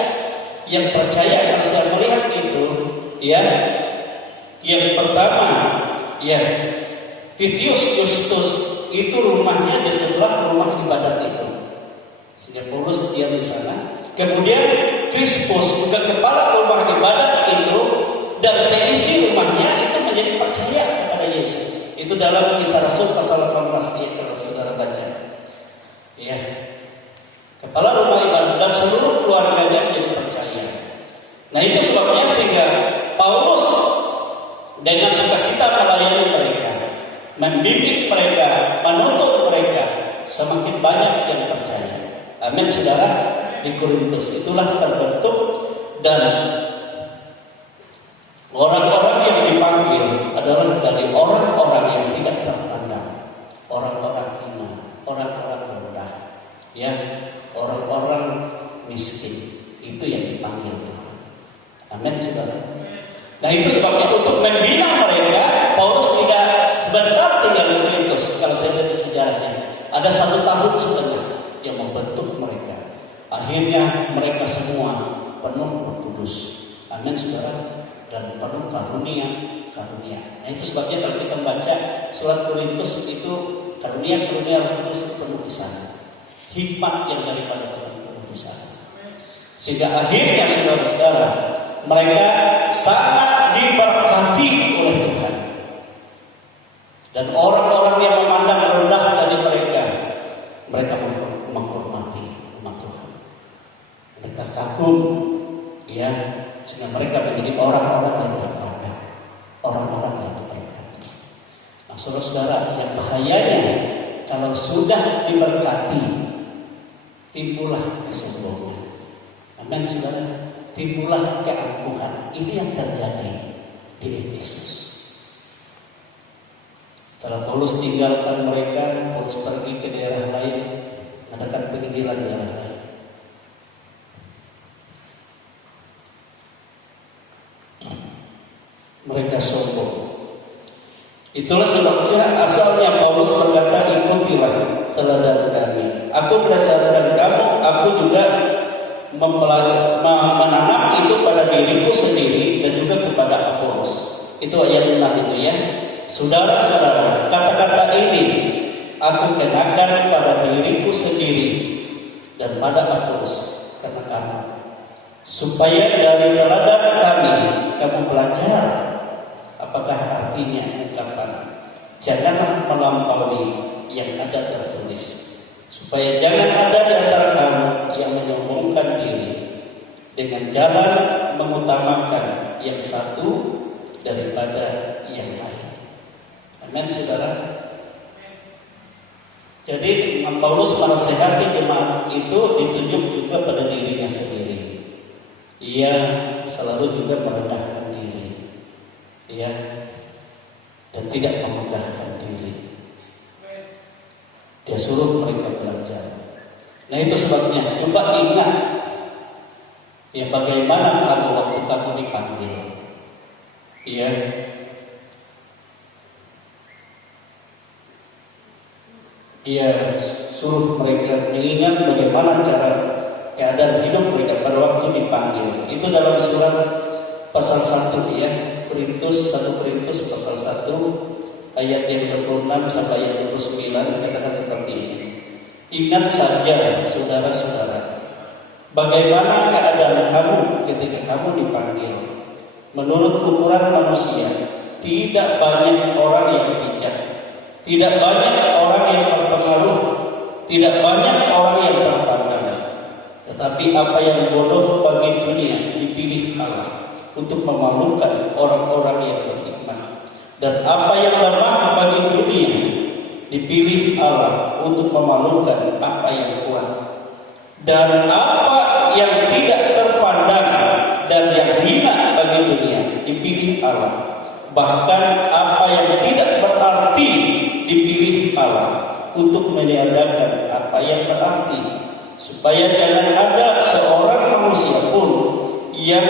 Yang percaya yang saya melihat itu, ya, yang pertama, ya, Titius Justus itu rumahnya di sebelah rumah ibadat itu. Sehingga Paulus diam di sana. Kemudian Crispus juga kepala rumah ibadat itu dan seisi rumahnya itu menjadi percaya kepada Yesus. Itu dalam Kisah Rasul pasal 18 ya, kalau saudara baca. Ya. Kepala rumah ibadat dan seluruh keluarganya menjadi percaya. Nah itu sebabnya sehingga Paulus dengan sukacita melayani mereka, membimbing mereka, menuntut mereka, semakin banyak yang percaya. Amin saudara. Di Korintus itulah terbentuk dan orang-orang yang dipanggil adalah dari orang-orang yang tidak terpandang, orang-orang hina, orang-orang rendah, ya, orang-orang miskin. Itu yang dipanggil Tuhan. Amin saudara. Nah itu sebabnya untuk membina mereka, Paulus tidak sebentar tinggal di Korintus. Kalau saya lihat sejarahnya, ada 1 tahun setengah yang membentuk mereka. Akhirnya mereka semua penuh Roh Kudus. Amin saudara. Dan penuh karunia. Nah itu sebabnya kalau kita membaca surat Korintus itu karunia Roh Kudus penuh di sana. Hikmat yang daripada Tuhan penuh di sana. Sehingga akhirnya saudara-saudara, mereka sangat diberkati oleh Tuhan. Dan orang-orang yang memandang rendah dari mereka menghormati umat Tuhan. Mereka kagum, ya, sehingga mereka menjadi orang-orang yang terpandang, orang-orang yang diberkati. Nah, saudara-saudara, yang bahayanya kalau sudah diberkati, timbullah kesombongan. Amin, saudara. Timbullah keangkuhan. Ini yang terjadi di Efesus. Setelah Paulus tinggalkan mereka, Paulus pergi ke daerah lain, mengadakan penginjilan di daerah lain. Mereka sombong. Itulah sebabnya asalnya Paulus berkata, ikutilah teladan kami. Aku berdasarkan kamu, aku juga menanam itu pada diriku sendiri dan juga kepada Apolos. Itu ayat 6 itu ya. Saudara-saudara, kata-kata ini aku kenakan pada diriku sendiri dan pada Apolos karena kamu, supaya dari teladan kami kamu belajar apakah artinya ungkapan janganlah melampaui yang ada tertulis, supaya jangan ada di antara kamu yang menyombongkan diri dengan jalan mengutamakan yang satu daripada yang lain. Amin saudara. Jadi Paulus menasihati jemaat itu ditunjuk juga pada dirinya sendiri. Ia selalu juga merendahkan diri, ya, dan tidak memegahkan diri. Dia suruh mereka belajar. Nah itu sebabnya coba ingat ya bagaimana kamu waktu kamu dipanggil. Ya. Dia suruh mereka mengingat bagaimana cara keadaan hidup mereka pada waktu dipanggil. Itu dalam surat pasal 1 ya, 1 Korintus pasal 1 ayat yang 26 sampai ayat 29 dikatakan seperti ini. Ingat saja saudara-saudara, bagaimana keadaan kamu ketika kamu dipanggil. Menurut ukuran manusia, tidak banyak orang yang bijak, tidak banyak orang yang berpengaruh, tidak banyak orang yang terpandang. Tetapi apa yang bodoh bagi dunia dipilih Allah untuk memalukan orang-orang yang berhikmat. Dan apa yang lemah bagi dunia dipilih Allah untuk memalukan apa yang kuat. Dan apa yang tidak terpandang dan yang hina bagi dunia dipilih Allah. Bahkan apa yang tidak berarti dipilih Allah untuk meniadakan apa yang berarti, supaya jangan ada seorang manusia pun yang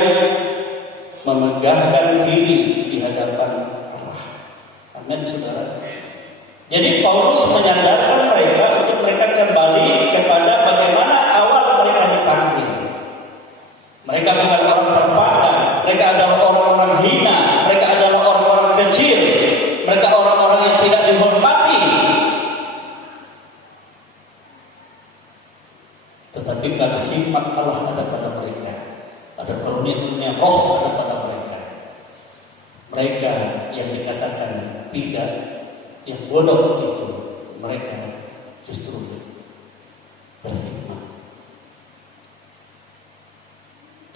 memegahkan diri di hadapan Allah. Amin, saudara. Jadi Paulus menyadarkan mereka untuk mereka kembali kepada bagaimana awal mereka dipanggil. Mereka bukan orang terpandang, mereka adalah orang-orang hina, mereka adalah orang-orang kecil, mereka orang-orang yang tidak dihormati. Tetapi karena hikmat Allah ada pada mereka, ada karunia roh ada pada mereka. Mereka yang dikatakan tidak, yang bodoh itu, mereka justru berhikmat.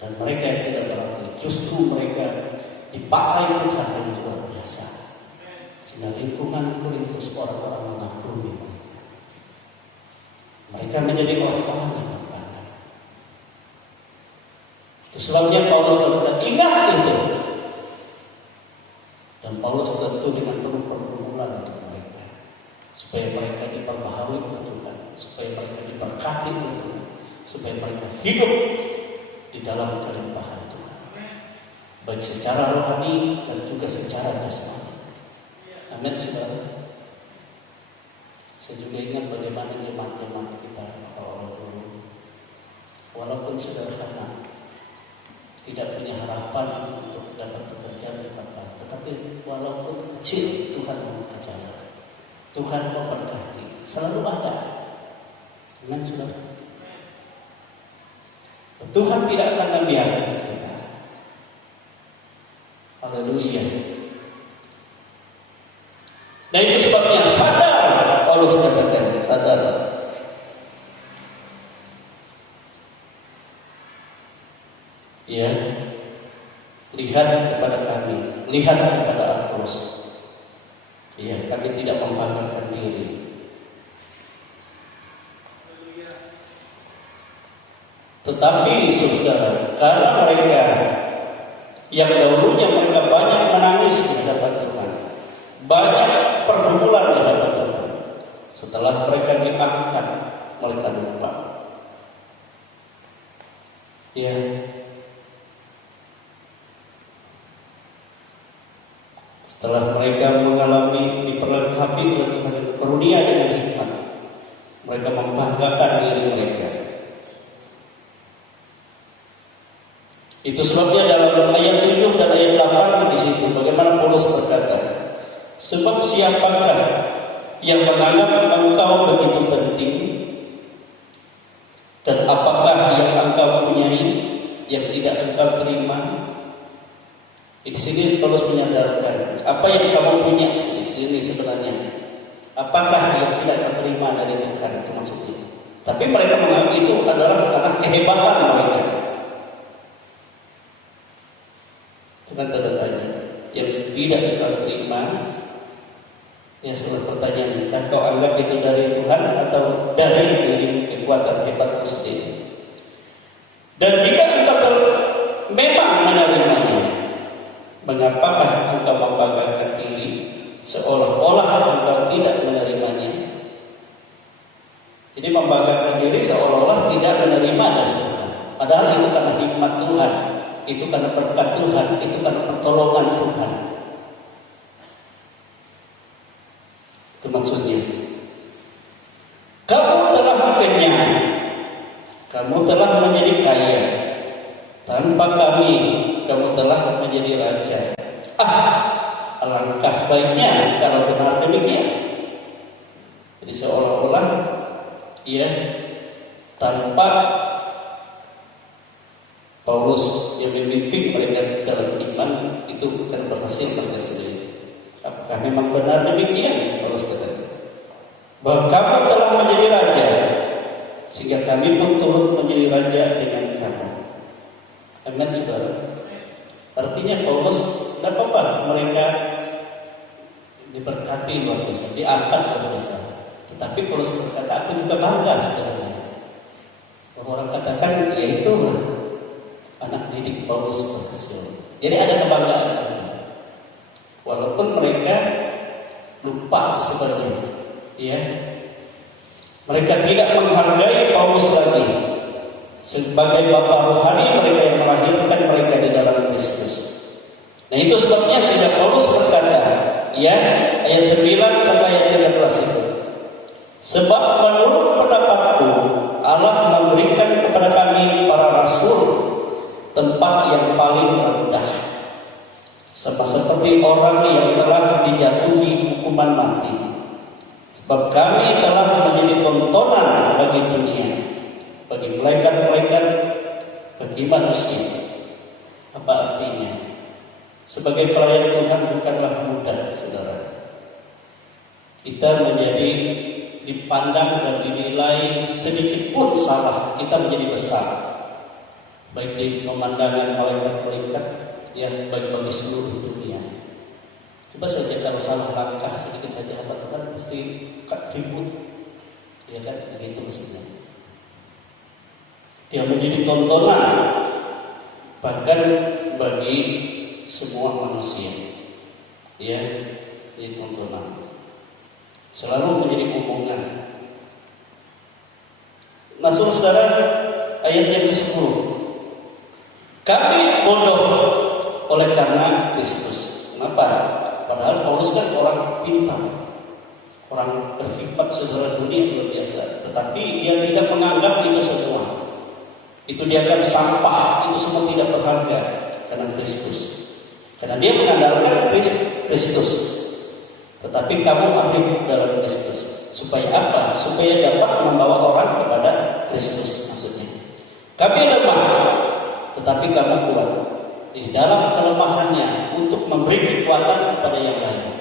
Dan mereka yang tidak berarti, justru mereka dipakai Tuhan dengan luar biasa. Sehingga lingkungan Korintus orang-orang mengagumi mereka. Mereka menjadi orang-orang yang terpandang. Itu sebabnya Paulus berkata, ingat itu. Dan Paulus tentu dengan penuh pergumulan untuk mereka, supaya mereka diperbaharui oleh Tuhan, supaya mereka diberkati oleh Tuhan, supaya mereka hidup di dalam kelimpahan Tuhan, baik secara rohani dan juga secara jasmani. Amin, saudara. Saya juga ingat bagaimana jemaat-jemaat kita orang dulu, walaupun sederhana, tidak punya harapan untuk dapat pekerjaan di tempat, tetapi walaupun kecil Tuhan mempercayakan, Tuhan memberkati, selalu ada. Amin, saudara. Tuhan tidak akan membiarkan kita. Haleluya. Nah itu sebabnya sadar, Paulus katakan sadar. Ya, lihat kepada kami, lihat kepada Apolos. Ya, kami tidak membanggakan diri. Tetapi saudara, karena mereka yang dahulunya mereka banyak menangis di hadapan Tuhan, banyak pergumulan di hadapan Tuhan, setelah mereka diangkat, mereka lupa. Ya, setelah mereka mengalami diperlengkapi oleh Tuhan karunia dengan hikmat, mereka membanggakan diri mereka. Itu sebabnya dalam ayat 7 dan ayat 8 di situ bagaimana Paulus berkata, sebab siapakah yang menganggap engkau begitu penting, dan apakah yang engkau punyai yang tidak engkau terima? Di sini Paulus menyadarkan apa yang kamu punya di sini sebenarnya, apakah yang tidak kau terima dari Tuhan, itu maksudnya. Tapi mereka menganggap itu adalah karena kehebatan mereka. Dengan tanda tanya, yang tidak engkau terima, ya sebuah pertanyaan, dan kau anggap itu dari Tuhan atau dari diri kekuatan hebatmu sendiri? Dan jika engkau memang menerimanya, mengapakah engkau membanggakan diri seolah-olah engkau tidak menerimanya? Tuhan, itu karena berkat Tuhan, itu karena pertolongan Tuhan. Itu maksudnya. Kamu telah kenyang, kamu telah menjadi kaya. Tanpa kami, kamu telah menjadi raja. Alangkah baiknya kalau benar demikian. Jadi seolah-olah ia tanpa Paulus yang memimpin mereka dalam iman itu akan berhasil mereka sendiri. Apakah memang benar demikian? Paulus kata bahwa kamu telah menjadi raja, sehingga kami pun turut menjadi raja dengan kamu. Amin, saudara. Artinya Paulus tidak apa-apa mereka diberkati luar biasa, diangkat luar biasa. Tetapi Paulus berkata, aku juga bangga sebenarnya. Bahwa orang katakan, ya itu anak didik Paulus berhasil. Jadi ada kebanggaan. Walaupun mereka lupa sebenarnya, ya, mereka tidak menghargai Paulus lagi sebagai bapa rohani mereka yang melahirkan mereka di dalam Kristus. Nah itu sebabnya sehingga Paulus berkata, ya, ayat 9 sampai ayat 13 itu. Sebab menurut pendapatku Allah memberikan kepada kami para rasul tempat yang paling rendah, sama seperti orang yang telah dijatuhi hukuman mati. Sebab kami telah menjadi tontonan bagi dunia, bagi malaikat-malaikat, bagi manusia. Apa artinya? Sebagai pelayan Tuhan bukanlah mudah, saudara. Kita menjadi dipandang dan dinilai sedikit pun salah, kita menjadi besar. Baik di pemandangan malaikat-malaikat yang bagi seluruh dunia. Coba saja kalau salah langkah sedikit saja apa Tuhan pasti ribut, ya kan? Begitu maksudnya. Dia menjadi tontonan bahkan bagi semua manusia. Ya, jadi tontonan. Selalu menjadi omongan. Masuk saudara ayat yang ke-10. Kami bodoh oleh karena Kristus. Kenapa? Padahal Paulus kan orang pintar, orang berhikmat seluruh dunia luar biasa. Tetapi dia tidak menganggap itu semua. Itu dianggap sampah, itu semua tidak berharga karena Kristus. Karena dia mengandalkan Kristus. Tetapi kamu ahli dalam Kristus. Supaya apa? Supaya dapat membawa orang kepada Kristus maksudnya. Kami lemah, tetapi kamu kuat. Di dalam kelemahannya untuk memberi kekuatan kepada yang lain.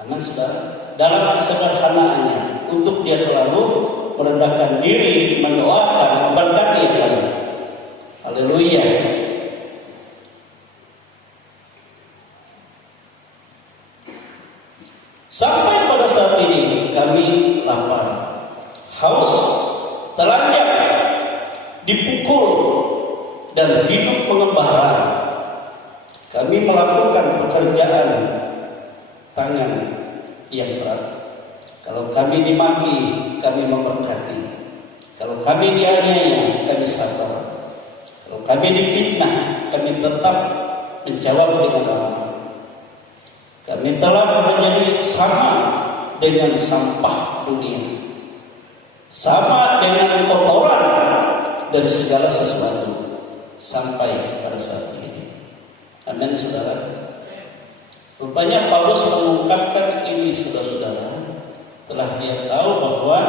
Amin, saudara. Dalam kesederhanaannya untuk dia selalu merendahkan diri, mendoakan, memberkati yang lain. Haleluya. Sampai pada saat ini kami lapar, haus, telanjang, dipukul dan hidup mengembara. Kami melakukan pekerjaan tangan yang berat. Kalau kami dimaki, kami memberkati. Kalau kami dianiaya, kami sabar. Kalau kami difitnah, kami tetap menjawab dengan ramah. Kami telah menjadi sama dengan sampah dunia, sama dengan kotoran dari segala sesuatu sampai pada saat ini. Amin, saudara. Rupanya Paulus mengungkapkan ini, saudara-saudara, telah dia tahu bahwa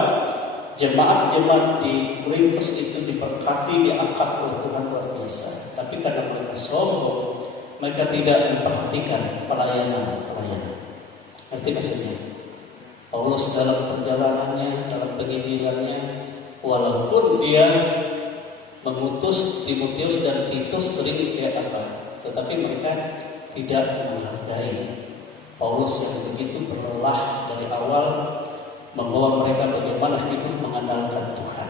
jemaat-jemaat di Korintus itu diberkati, diangkat oleh Tuhan luar biasa. Tapi karena mereka sombong, mereka tidak memperhatikan pelayanan. Arti maksudnya, Paulus dalam perjalanannya, dalam penginjilannya, walaupun dia mengutus Timotius dan Titus sering tetapi mereka tidak menghargai Paulus yang begitu berlelah dari awal membawa mereka bagaimana hidup mengandalkan Tuhan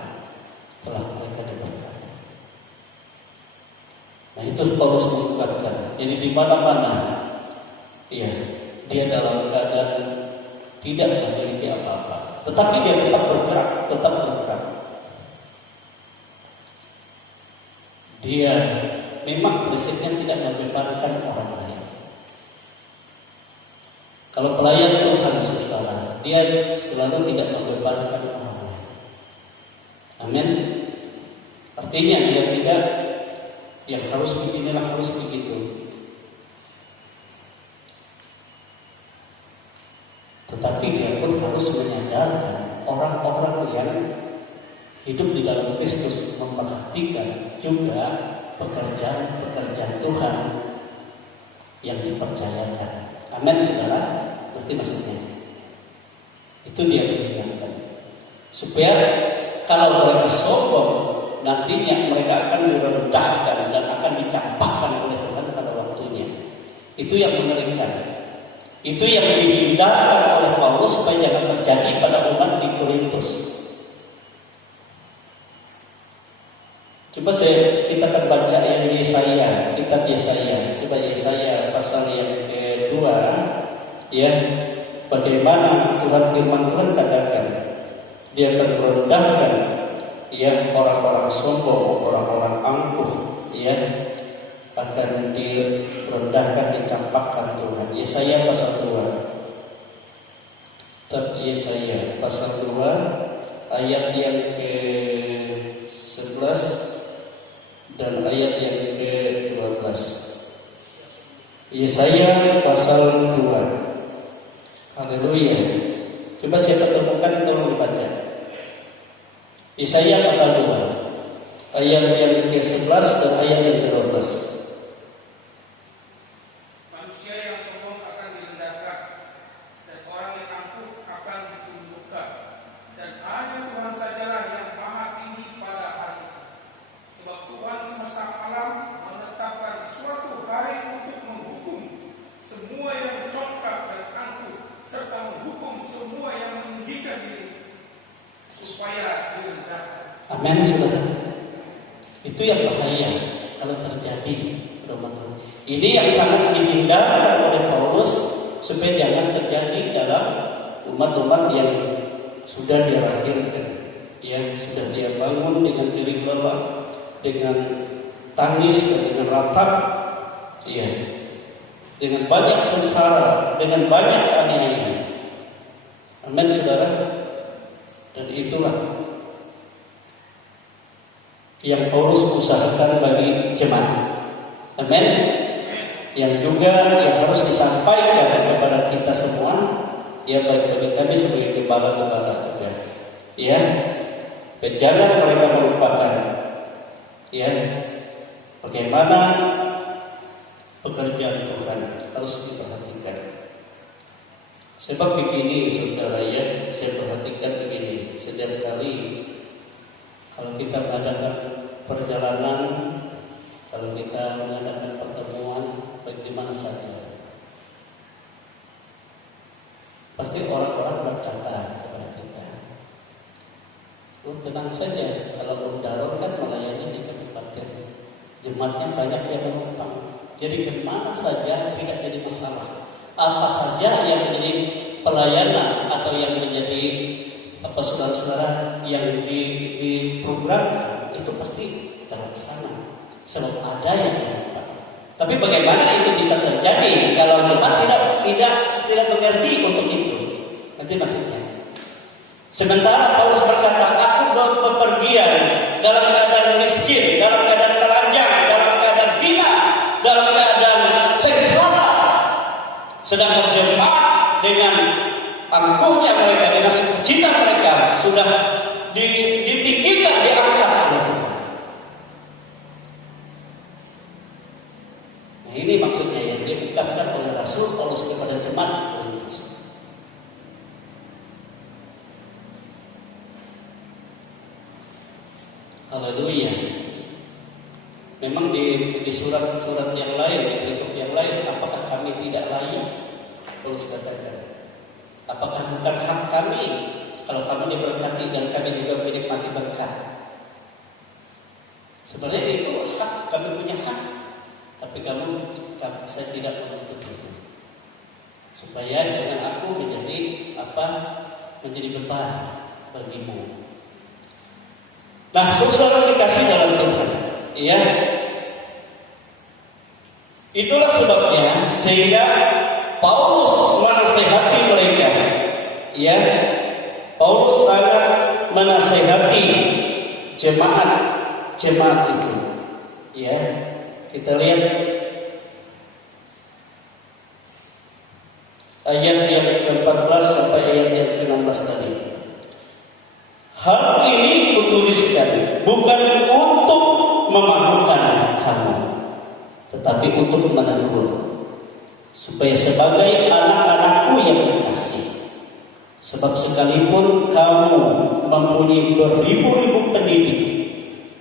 telah mereka diberkati. Nah itu Paulus mengungkapkan. Jadi di mana-mana, ya, dia dalam keadaan tidak memiliki apa-apa, tetapi dia tetap bergerak. Dia memang prinsipnya tidak membebankan orang lain. Kalau pelayan Tuhan, saudara, dia selalu tidak membebankan orang lain. Amin. Artinya dia tidak yang harus beginilah, harus begitu. Tetapi dia pun harus menyadarkan orang-orang yang hidup di dalam Kristus, memperhatikan juga pekerjaan-pekerjaan Tuhan yang dipercayakan. Amin, saudara. Berarti maksudnya itu dia mengingatkan supaya kalau mereka sombong, nantinya mereka akan direndahkan dan akan dicampakkan oleh Tuhan pada waktunya. Itu yang mengerikan. Itu yang dihindarkan oleh Paulus supaya jangan terjadi pada umat di Korintus. Coba kita akan baca yang Yesaya, kitab Yesaya. Coba Yesaya pasal yang kedua, ya. Bagaimana firman Tuhan katakan, dia akan merendahkan ya orang-orang sombong, orang-orang angkuh, ya, akan direndahkan, dicampakkan Tuhan. Yesaya pasal 2. Yesaya pasal 2 ayat yang ke-11 dan ayat yang ke-12. Yesaya pasal 2. Haleluya. Coba siapa temukan, tolong dibaca. Yesaya pasal 2 ayat yang ke-11 dan ayat yang ke-12. Manusia yang sombong akan direndahkan, dan orang yang angkuh akan ditundukkan, dan hanya Tuhan sajalah yang maha tinggi pada hari itu. Sebab Tuhan semesta alam menetapkan suatu hari untuk menghukum semua yang congkak dan angkuh, serta menghukum semua yang meninggikan diri, supaya direndahkan. Amin, saudara. Itu yang bahaya kalau terjadi, teman-teman. Ini yang sangat dihindarkan oleh Paulus supaya jangan terjadi dalam umat-umat yang sudah dia lahirkan, yang sudah dia bangun dengan jerih lelah, dengan tangis dan dengan ratap, ya, dengan banyak sengsara, dengan banyak aniaya. Amin, saudara. Dan itulah yang Paulus usahakan bagi jemaat. Amin. Yang juga yang harus disampaikan kepada kita semua, ya, baik bagi kami sebagai gembala-gembala juga. Ya, jangan mereka melupakan, ya, bagaimana pekerjaan Tuhan harus diperhatikan. Sebab begini, saudara, ya, saya perhatikan begini. Setiap kali kalau kita mengadakan perjalanan, kalau kita mengadakan pertemuan, baik di mana saja, pasti orang-orang berkata kepada kita, "Oh, tenang saja, kalau Om Daron kan melayani di kabupaten, jemaatnya banyak yang menumpang, jadi kemana saja tidak jadi masalah. Apa saja yang menjadi pelayanan atau yang menjadi apa saudara-saudara yang di program itu pasti terlaksana, sebab ada yang menumpang." Tapi bagaimana itu bisa terjadi kalau jemaat tidak mengerti untuk itu? Nanti maksudnya. Sementara Paulus berkata, "Aku bepergian dalam keadaan miskin, dalam keadaan telanjang, dalam keadaan hina, dalam keadaan sengsara." Sedangkan jemaat dengan angkuhnya mereka, dengan sukacita mereka sudah ditinggikan, diangkat oleh Tuhan. Nah, ini maksudnya yang diungkapkan oleh Rasul Paulus kepada jemaat Korintus. Haleluya. Memang di surat-surat yang lain, di perikop yang lain, apakah kami tidak layak? Paulus katakan, apakah bukan hak kami kalau kami diberkati dan kami juga menikmati berkat? Sebenarnya itu hak, kami punya hak, tapi saya tidak menuntut itu, supaya jangan aku menjadi beban bagimu. Nah, saudara dikasih dalam Tuhan, ya, Itulah sebabnya sehingga Paulus menasihati mereka. Ya, Paulus sangat menasihati jemaat itu. Ya, kita lihat ayat yang ke-14 sampai ayat yang ke-16 tadi. Hal ini kutuliskan bukan untuk memalukan kamu, tetapi untuk menegur, supaya sebagai anak-anakku yang dikasih. Sebab sekalipun kamu mempunyai beribu-ribu pendidik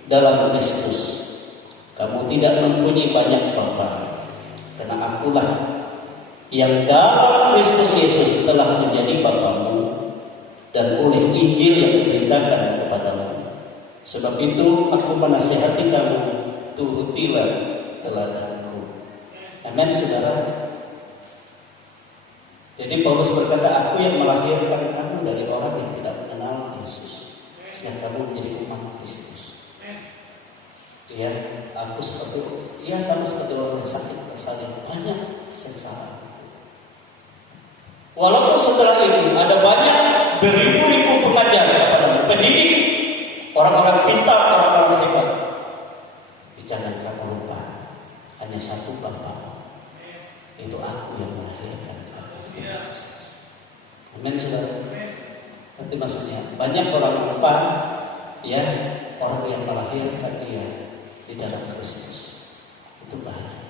dalam Kristus, kamu tidak mempunyai banyak bapa, karena akulah yang dalam Kristus Yesus telah menjadi bapamu, dan oleh Injil yang diberitakan kepadamu. Sebab itu aku menasihati kamu, turutilah teladanku. Amin, saudara. Jadi Paulus berkata, aku yang melahirkan kamu dari orang yang tidak mengenal Yesus, sehingga kamu menjadi umat Kristus. Ya, aku sama seperti orang yang sakit bersalin, banyak kesengsaraan. Walaupun setelah itu ada banyak beribu-ribu pengajar kepada pendidik, orang-orang pintar, orang-orang hebat, tapi jangan kamu lupa, hanya satu Bapa, itu aku yang melahirkan kamu. Amin, saudara. Nanti maksudnya banyak orang lupa, ya, orang yang melahirkan dia di dalam Kristus. Itu bahaya.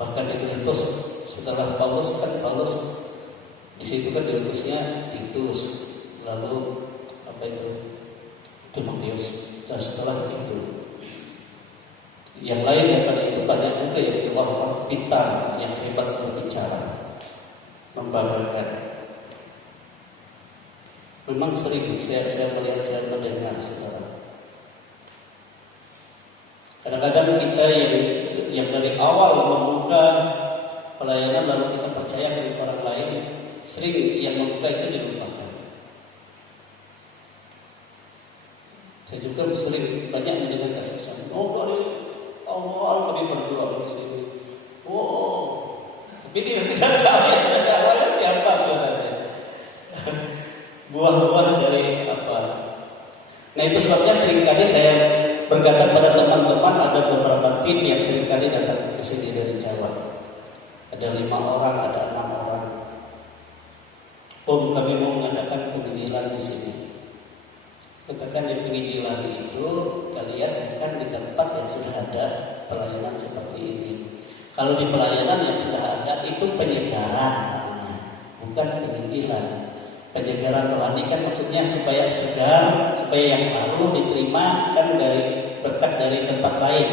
Bahkan diutus setelah Paulus di situ kan diutusnya Titus, lalu Timotius, dan setelah itu yang lain yang pada itu banyak juga yang orang-orang pintar yang hebat berbicara, membanggakan. Memang sering saya melihat, saya mendengar, saudara. Kadang-kadang kita yang dari awal membuka pelayanan lalu kita percaya ke orang lain, sering yang membuka itu dilupakan. Saya juga sering banyak mendengar kesaksian. Dari awal kami berdoa di sini. Tapi dia tidak tahu ya awalnya siapa sebenarnya. Buah-buah dari apa? Nah, itu sebabnya seringkali saya berkata pada teman-teman, ada beberapa tim yang seringkali datang ke sini dari Jawa. Ada 5 orang, ada 6 orang. Kami mau mengadakan penginjilan di sini. Katakan di penginjilan itu kalian bukan di tempat yang sudah ada pelayanan seperti ini. Kalau di pelayanan yang sudah ada itu penyegaran, bukan penginjilan. Penyegaran rohani kan maksudnya supaya segar, supaya yang baru diterima kan dari berkat dari tempat lain.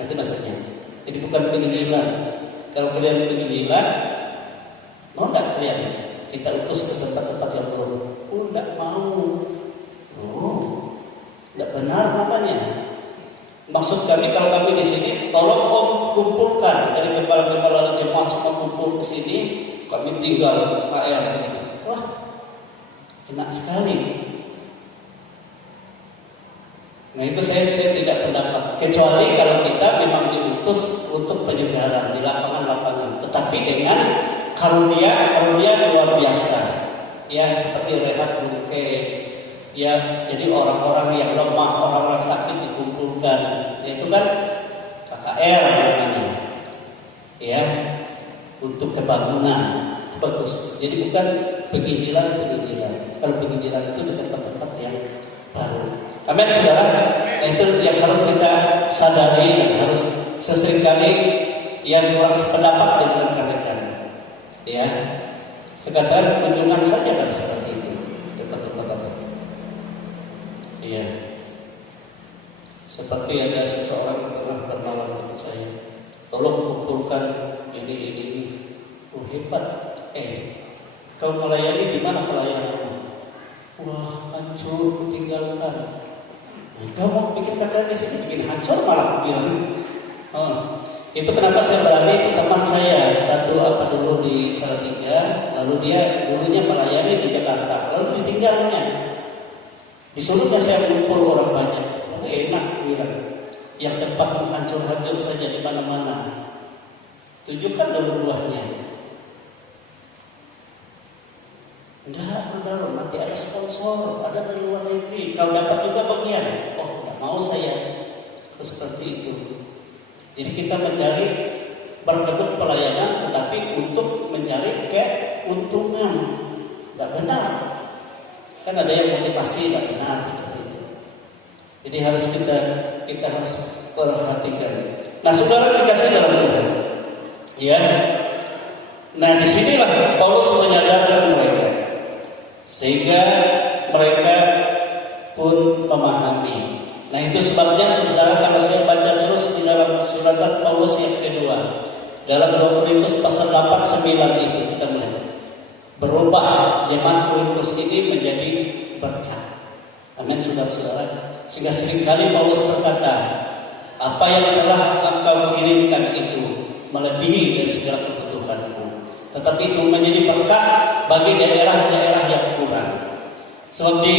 Nanti maksudnya. Jadi bukan penginjilan. Kalau kalian penginjilan, mau enggak kalian? Kita utus ke tempat-tempat yang belum. Enggak mau. Enggak benar namanya. Maksud kami kalau kami di sini, tolong kumpulkan dari kepala-kepala jemaat semua kumpul ke sini, kami tinggal di KR gitu. Wah, enak sekali. Nah itu saya tidak pendapat. Kecuali kalau kita memang diutus untuk penyegaran di lapangan-lapangan, tetapi dengan karunia luar biasa. Ya seperti Rehat Bungke. Ya jadi orang-orang yang lemah, orang-orang sakit dikumpulkan. Itu kan KKR namanya. Ya untuk kebangunan. Itu bagus. Jadi bukan penginjilan. Kalau penginjilan itu di tempat-tempat yang baru. Amin, saudara. Nah, itu yang harus kita sadari dan harus seseringkali yang kurang sependapat dengan rekan-rekan. Ya, sekadar kunjungan saja kan seperti itu. Tempat-tempat apa? Iya. Seperti ada seseorang pernah bernalar dengan saya. Tolong kumpulkan ini. Oh hebat. Kau melayani di mana pelayananmu? Wah, hancur, tinggalkan. Kau mau bikin kakak di sini bikin hancur malah bilang. Itu kenapa saya berani itu teman saya satu dulu di Salatiga, lalu dia dulunya melayani di Jakarta, lalu ditinggalnya. Disuruhnya saya kumpul orang banyak. Enak bilang. yang tempat menghancur-hancur saja di mana-mana. Tunjukkan dulu buahnya. Enggak, saudara, nanti ada sponsor, ada dari luar negeri, kau dapat juga bagian. Oh, tidak mau saya. Seperti itu. Jadi kita mencari berbentuk pelayanan, tetapi untuk mencari keuntungan. Tidak benar. Kan ada yang motivasi tidak benar seperti itu. Jadi harus kita harus perhatikan. Nah, saudara dikasih dalam Tuhan. Ya. Nah, disinilah Paulus menyadarkan mereka. Sehingga mereka pun memahami. Nah, itu sebabnya saudara kalau saya baca terus di dalam surat Paulus yang kedua, dalam 2 Korintus pasal 8-9 itu kita melihat berubah jemaat Korintus ini menjadi berkat. Amin, saudara-saudara. Sehingga seringkali Paulus berkata, apa yang telah engkau kirimkan itu melebihi dari segala kebutuhanku. Tetapi itu menjadi berkat bagi daerah-daerah yang kurang. Sebab di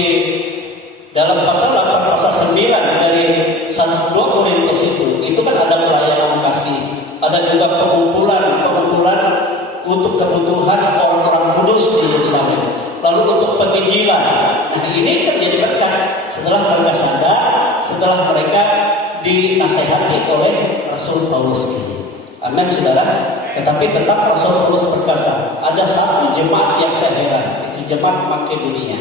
dalam pasal 8, pasal 9 dari 1-2 Korintus itu kan ada pelayanan kasih, ada juga pengumpulan untuk kebutuhan orang-orang kudus di Yerusalem, lalu untuk penginjilan. Nah, ini kan jadi berkat setelah mereka sadar, setelah mereka dinasehati oleh Rasul Paulus ini. Amin, saudara. Tetapi tetap Rasul Paulus berkata, ada satu jemaat yang saya heran, itu jemaat Makedonia.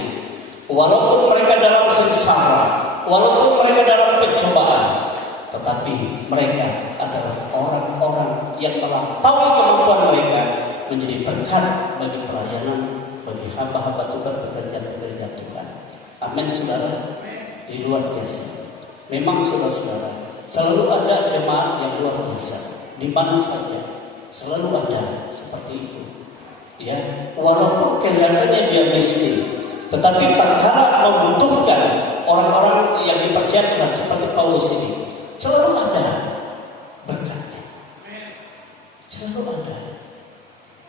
Walaupun mereka dalam sengsara, walaupun mereka dalam pencobaan, tetapi mereka adalah orang-orang yang melampaui kemampuan mereka menjadi berkat bagi pelayanan, bagi hamba-hamba Tuhan bekerja Tuhan. Amin, saudara. Di luar biasa. Memang saudara-saudara, selalu ada jemaat yang luar biasa. Di mana saja selalu ada seperti itu. Ya, walaupun kelihatannya dia miskin, tetapi tatkala membutuhkan orang-orang yang dipercayakan seperti Paulus ini, selalu ada berkatnya. Selalu ada.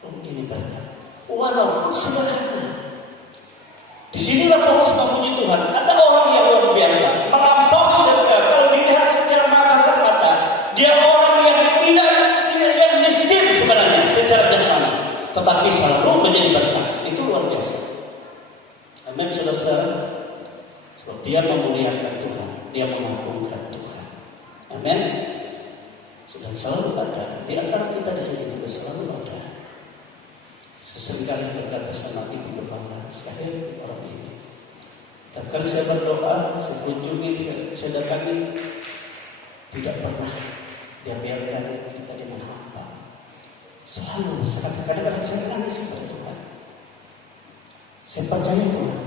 Oh, ini berkat. Walaupun sederhana. Disinilah Paulus memuji Tuhan. Ada orang yang luar biasa, melampaui dan segala. Kalau dilihat secara kasat mata, dia orang yang tidak yang miskin sebenarnya secara jasmani, tetapi selalu menjadi berkat. Itu luar biasa. Amin, saudara-saudara. Sebab dia memuliakan Tuhan, dia mengagungkan Tuhan. Amin. Dan selalu ada di antara kita di sini juga selalu ada. Sesekali berkata sama itu kebanggaan sekali orang ini. Tapi saya berdoa, saya kunjungi, saya datangi, tidak pernah dia biarkan kita dengan hampa. Selalu, kadang-kadang saya nangis kepada Tuhan. Saya percaya Tuhan,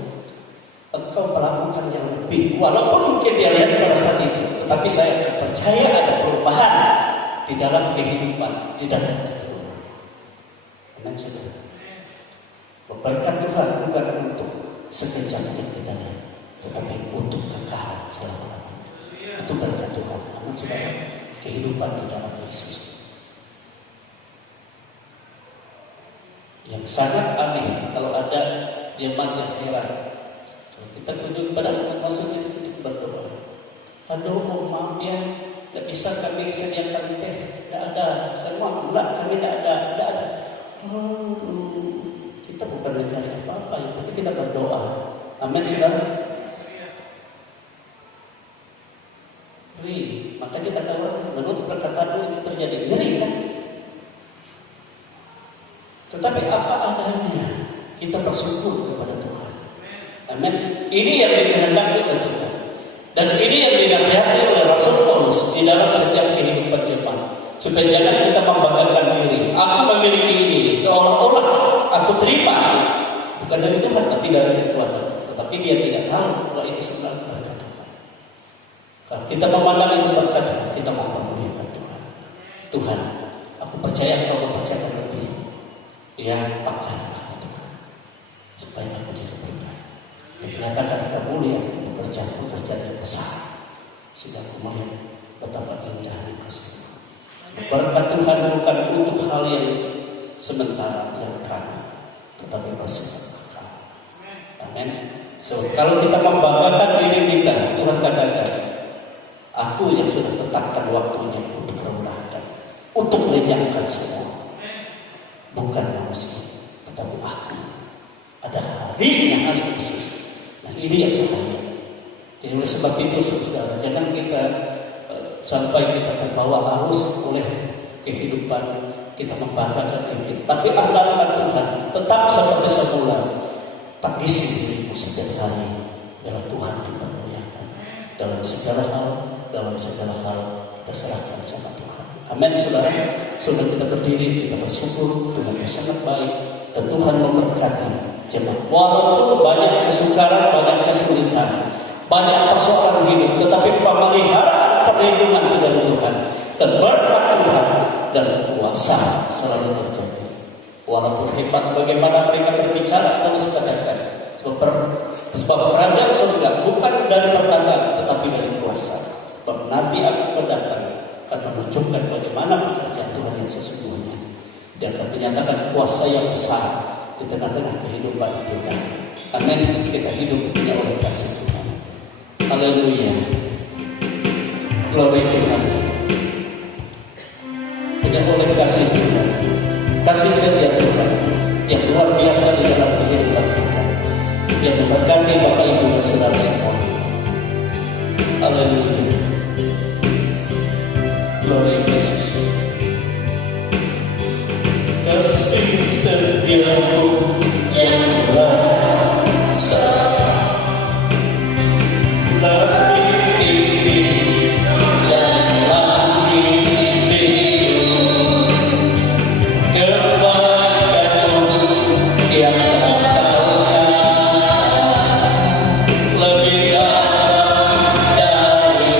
Engkau melakukan yang lebih. Walaupun mungkin dia lihat pada saat itu, tetapi saya percaya ada perubahan di dalam kehidupan, di dalam keturunan. Amin, saudara. Berkat Tuhan bukan untuk sekejap yang kita lihat, tetapi untuk kekal selama-lamanya. Itu berkat Tuhan. Amin, saudara. Kehidupan di dalam Yesus. Yang sangat aneh kalau ada jemaat yang heran. Kita kunjung pada maksudnya kita berdoa. Aduh, maaf ya, tidak bisa kami sediakan teh, tidak ada. Semua enggak, kami tidak ada. Kita bukan mencari apa-apa, yang penting kita berdoa. Amin, saudara. Makanya kata orang, menurut perkataanmu itu terjadi ngeri kan? Tetapi apa adanya, kita bersyukur kepada Tuhan. Amin. Ini yang dikehendaki oleh Tuhan. Dan ini yang dinasihati oleh Rasul Paulus di dalam setiap kehidupan jemaat. Supaya jangan kita membanggakan diri. Aku memiliki ini, seolah-olah aku terima. Bukan dari Tuhan, tapi dari kekuatan. Tetapi dia tidak tahu kalau itu sebenarnya berkat Tuhan. Kalau kita memandang itu berkat Tuhan, kita mau memuliakan Tuhan. Tuhan, aku percaya Engkau mempercayakan lebih. Ya, pakai Tuhan. Supaya aku tidak berkat. Menyatakan kamu yang pekerjaan yang besar, sehingga aku melihat betapa indahnya kasih. Berkat Tuhan bukan untuk hal yang sementara yang karena, tetapi bersifat kekal. Amin. So, kalau kita membanggakan diri kita, Tuhan katakan, aku yang sudah tetapkan waktunya untuk rendahkan, untuk lenyapkan semua. Bukan manusia, tetapi aku. Ada harinya, hari khusus. Nah ini yang bahaya. Jadi oleh sebab itu saudara, jangan kita sampai kita terbawa arus oleh kehidupan kita membanggakan diri. Tapi andalkan Tuhan, tetap seperti semula. Tangisi dirimu setiap hari, biarlah Tuhan dipermuliakan. Dalam segala hal kita serahkan sama Tuhan. Amin saudara. Sudah kita berdiri, kita bersyukur Tuhan yang sangat baik dan Tuhan memberkati jemaat. Walaupun banyak kesukaran, banyak kesulitan, banyak persoalan hidup, tetapi pemeliharaan perlindungan itu dari Tuhan dan berkat Tuhan dan kuasa selalu terjadi. Walaupun hebat bagaimana mereka berbicara, harus katakan sebab kerajaan surga bukan dari perkataan tetapi dari kuasa. Sebab nanti akan mendatang akan menunjukkan bagaimana pekerjaan Tuhan yang sesungguhnya. Dia akan menyatakan kuasa yang besar di tengah-tengah kehidupan kita. Amin. Kita hidup punya oleh kasih Tuhan. Haleluya. Glory Tuhan. Hanya oleh kasih Tuhan, kasih setia Tuhan yang luar biasa di dalam kehidupan kita, yang memberkati Bapak Ibu dan saudara semua. Haleluya. Glory Yesus. Kasih setiamu yang luar biasa, lebih tinggi dan langit biru, kebaikanmu yang tak tahu lebih dalam dari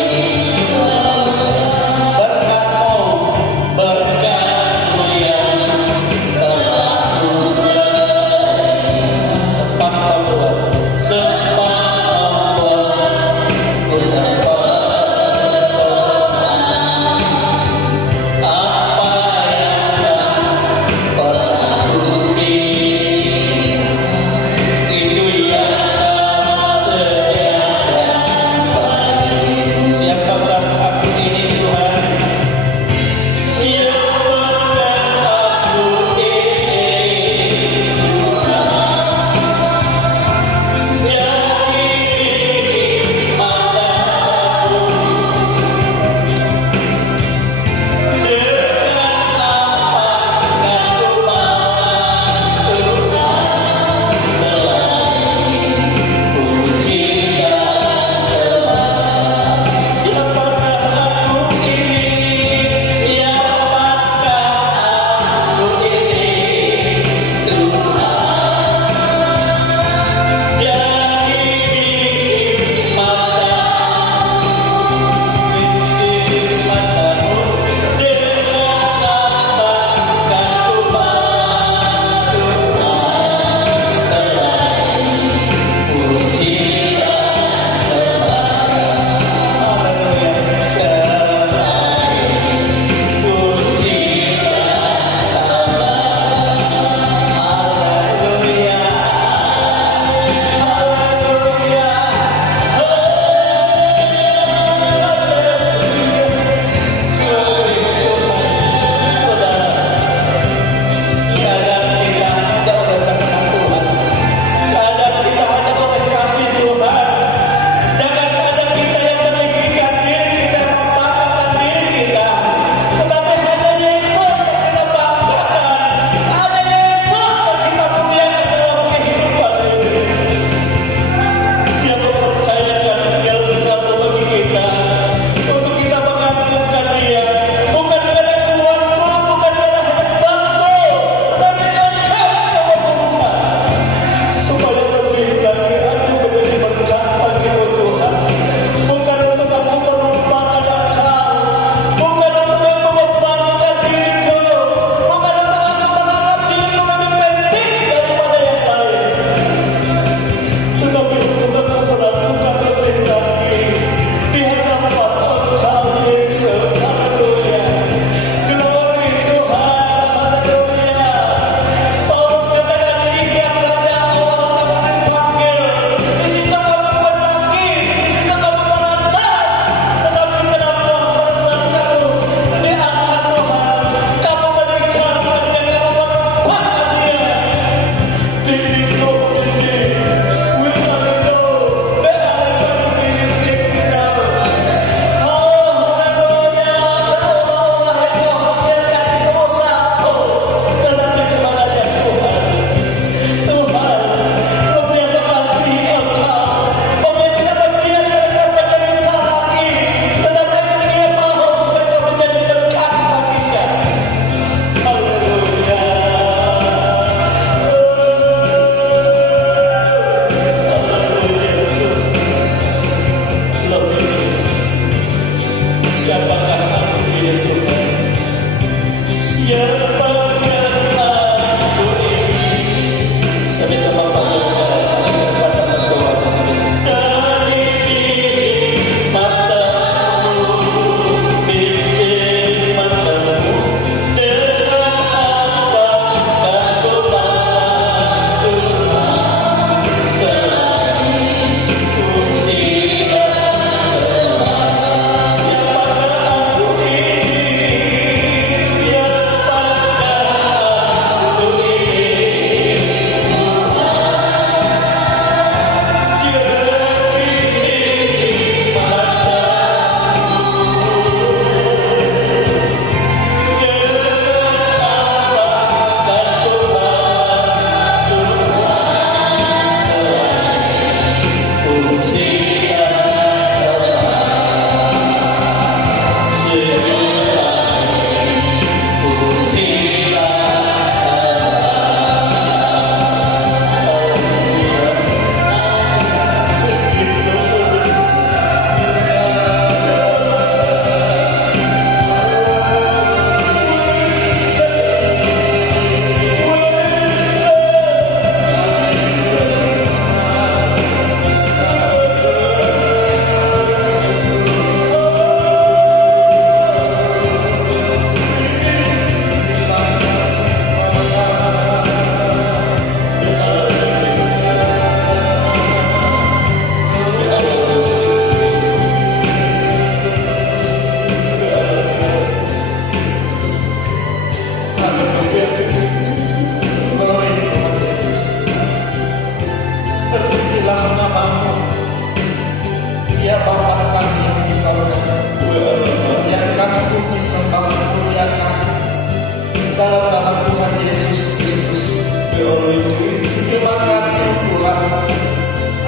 Terima kasih Tuhan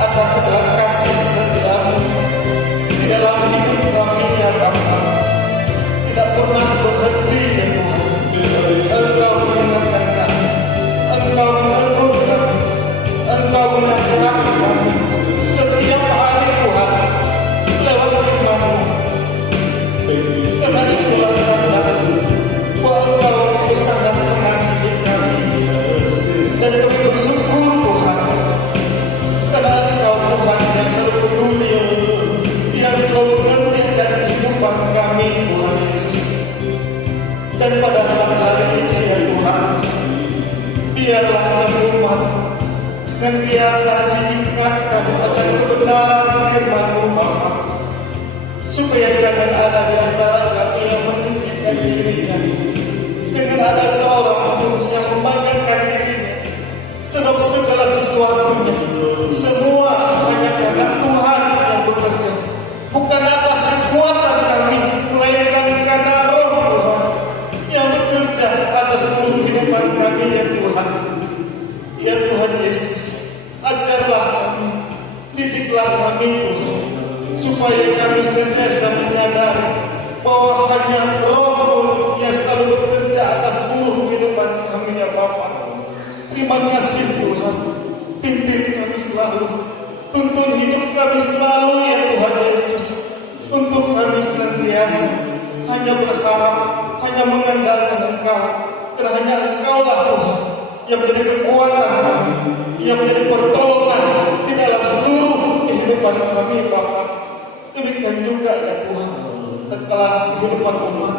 atas segala kasih setiamu di dalam hidup kami ya Bapa. Tidak pernah berhenti ya Tuhan. Engkau mengingatkan kami, Engkau menegur kami, Engkau menasihati kami setiap hari Tuhan lewat firman-Mu. Karena itulah tanda bahwa Engkau itu sangat mengasihi kami. Dan kami bersyukur Tuhan karena Engkau Tuhan yang selalu peduli, yang selalu mengerti kehidupan kami Tuhan Yesus. Dan pada saat hari ini ya Tuhan, biarlah kami umat senantiasa diingatkan akan kebenaran firman-Mu Bapa, supaya jangan ada di antara kami yang menunjukkan dirinya, jangan ada seorang pun yang membanggakan dirinya, sebab segala sesuatunya semua hanya karena Tuhan yang bekerja, bukan atas kekuatan kami, melainkan karena Roh Tuhan yang bekerja atas seluruh kehidupan kami ya Tuhan. Ya Tuhan Yesus, ajarlah kami, didiklah kami Tuhan, supaya kami senantiasa menyadari bahwa hanya Roh yang selalu bekerja atas seluruh kehidupan kami ya Bapa. Terima kasih Tuhan, pimpin kami selalu, tuntun hidup kami selalu ya Tuhan Yesus, untuk kami senantiasa hanya berharap, hanya mengandalkan Engkau, karena hanya Engkaulah Tuhan yang menjadi kekuatan kami, yang menjadi pertolongan di dalam seluruh kehidupan kami Bapa. Demikian juga ya Tuhan, tatkala kehidupan umat,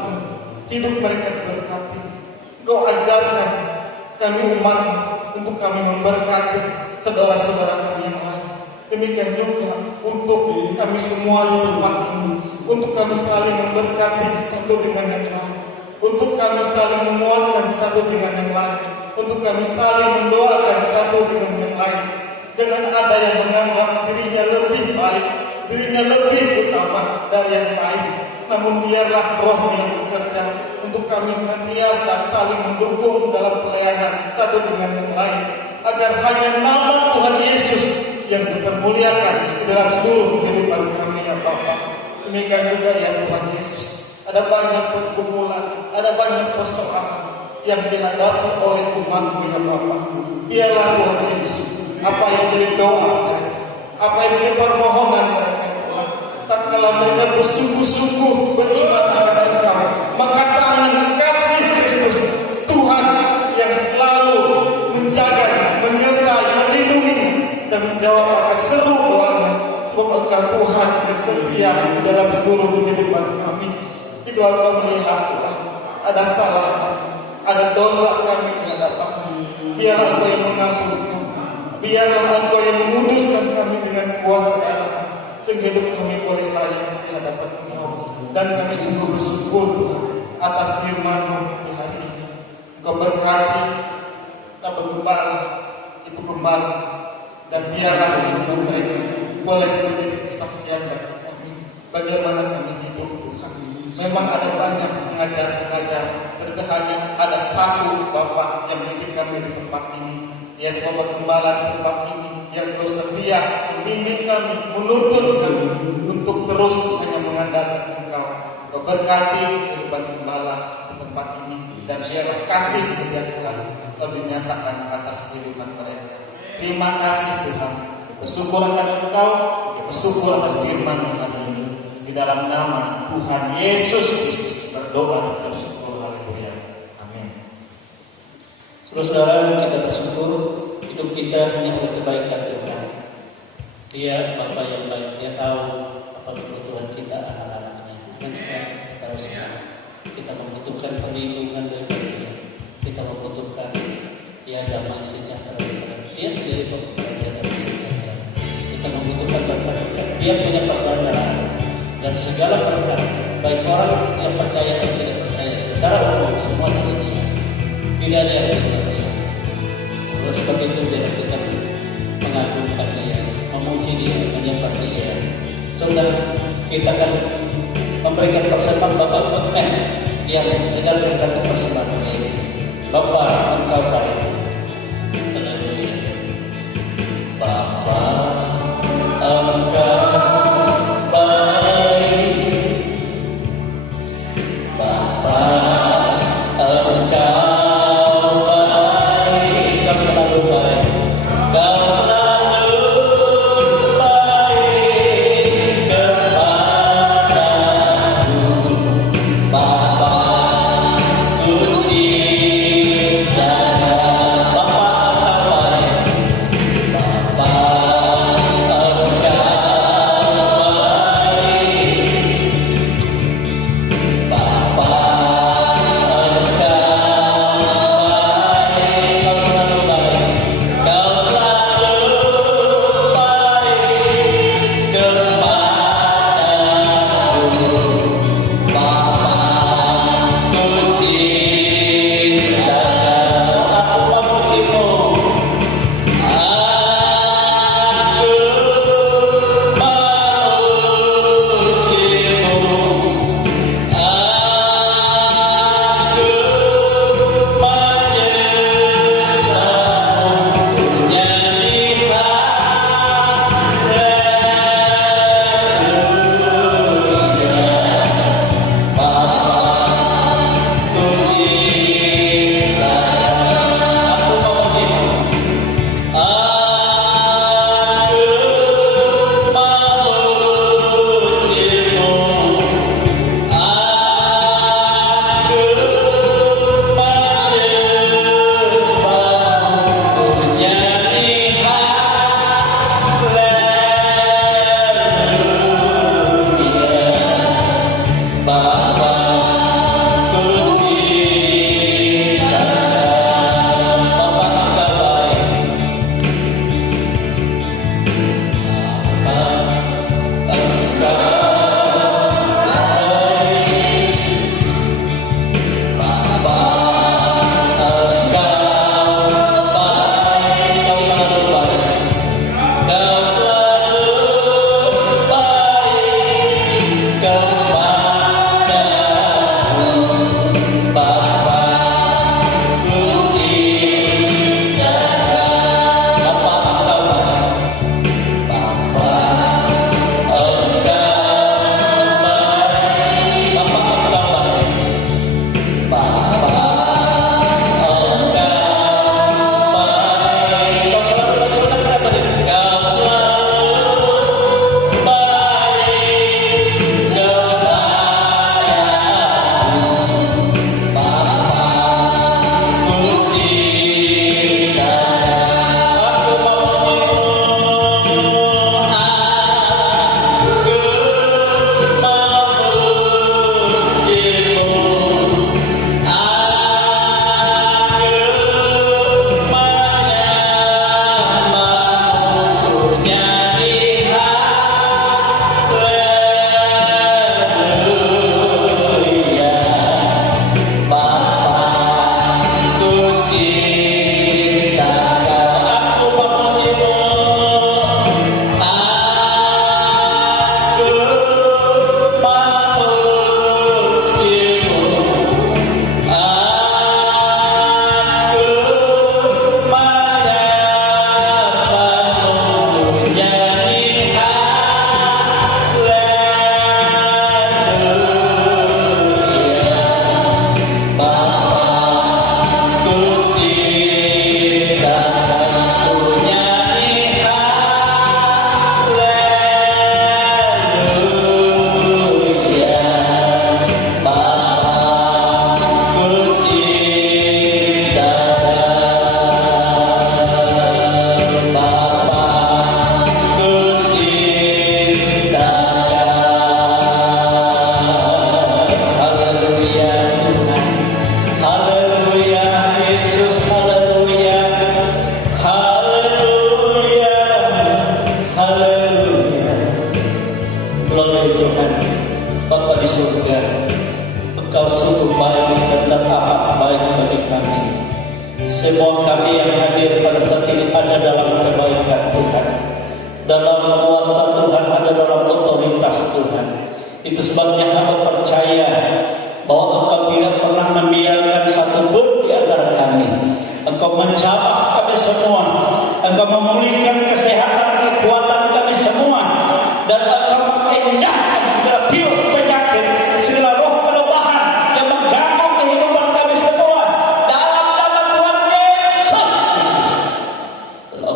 hidup mereka diberkati, Engkau ajarkan kami umat untuk kami memberkati saudara-saudara kami yang lain. Demikian juga untuk kami semua di tempat ini, untuk kami saling memberkati satu dengan yang lain, untuk kami saling menguatkan satu dengan yang lain, untuk kami saling mendoakan satu dengan yang lain. Jangan ada yang menganggap dirinya lebih baik, dirinya lebih utama dari yang lain. Namun biarlah Roh yang bekerja untuk kami senantiasa saling mendukung dalam pelayanan satu dengan yang lain, agar hanya nama Tuhan Yesus yang dipermuliakan di dalam seluruh kehidupan kami ya Bapa. Demikian juga ya Tuhan Yesus, ada banyak pergumulan, ada banyak persoalan yang dihadapi oleh umat-Mu ya Bapa. Biarlah Tuhan Yesus, apa yang menjadi doa mereka, apa yang menjadi permohonan mereka Tuhan, tatkala mereka bersungguh-sungguh beriman akan Engkau, maka tangan kasih Kristus Tuhan yang selalu menjaga, menyertai, melindungi dan menjawab akan seluruh doanya, sebab Engkau Tuhan yang setia di dalam seluruh kehidupan kami. Jika Engkau melihat Tuhan ada salah, ada dosa kami di hadapan-Mu, biarlah Engkau yang mengampuni kami, biarlah Engkau yang menguduskan kami dengan kuasa Allah, sehingga hidup kami boleh layak di hadapan Engkau. Dan kami sungguh bersyukur Tuhan atas firman-Mu di hari ini. Engkau berkati Bapak Gembala, Ibu Gembala, dan biarlah hidup mereka boleh menjadi kesaksian bagi kami bagaimana kami hidup Tuhan. Memang ada banyak pengajar-pengajar, tapi hanya ada satu Bapak yang memimpin kami di tempat ini, yaitu Bapak Gembala di tempat ini, yang selalu setia membimbing kami, menuntun kami untuk terus hanya mengandalkan Engkau. Engkau berkati kehidupan Gembala di tempat ini, dan biarlah kasih kepada Tuhan selalu dinyatakan atas kehidupan mereka. Terima kasih Tuhan, bersyukur akan Engkau, bersyukur atas firman hari ini. Di dalam nama Tuhan Yesus Kristus berdoa dan bersyukur. Haleluya. Amin. Saudara-saudara, kita bersyukur hidup kita hanya oleh kebaikan Tuhan. Dia Bapa yang baik, Dia tahu apa kebutuhan kita anak-anaknya. Dan sekarang kita tahu sekarang kita membutuhkan perlindungan dari Dia. Kita membutuhkan Dia damai sejahtera. Dia sendiri pemberian Dia damai sejahtera. Kita membutuhkan berkat Dia punya pertanyaan dan segala berkat, baik orang yang percaya atau tidak percaya, secara umum semua dari Dia. Tidak ada yang tidak Dia. Oleh sebab itu biar kita mengagungkan Dia, memuji Dia, menyembah Dia. Sudah kita akan memberikan persembahan Bapak Pekmen yang edarkan kata persembahan ini. Bapa, Engkau baik.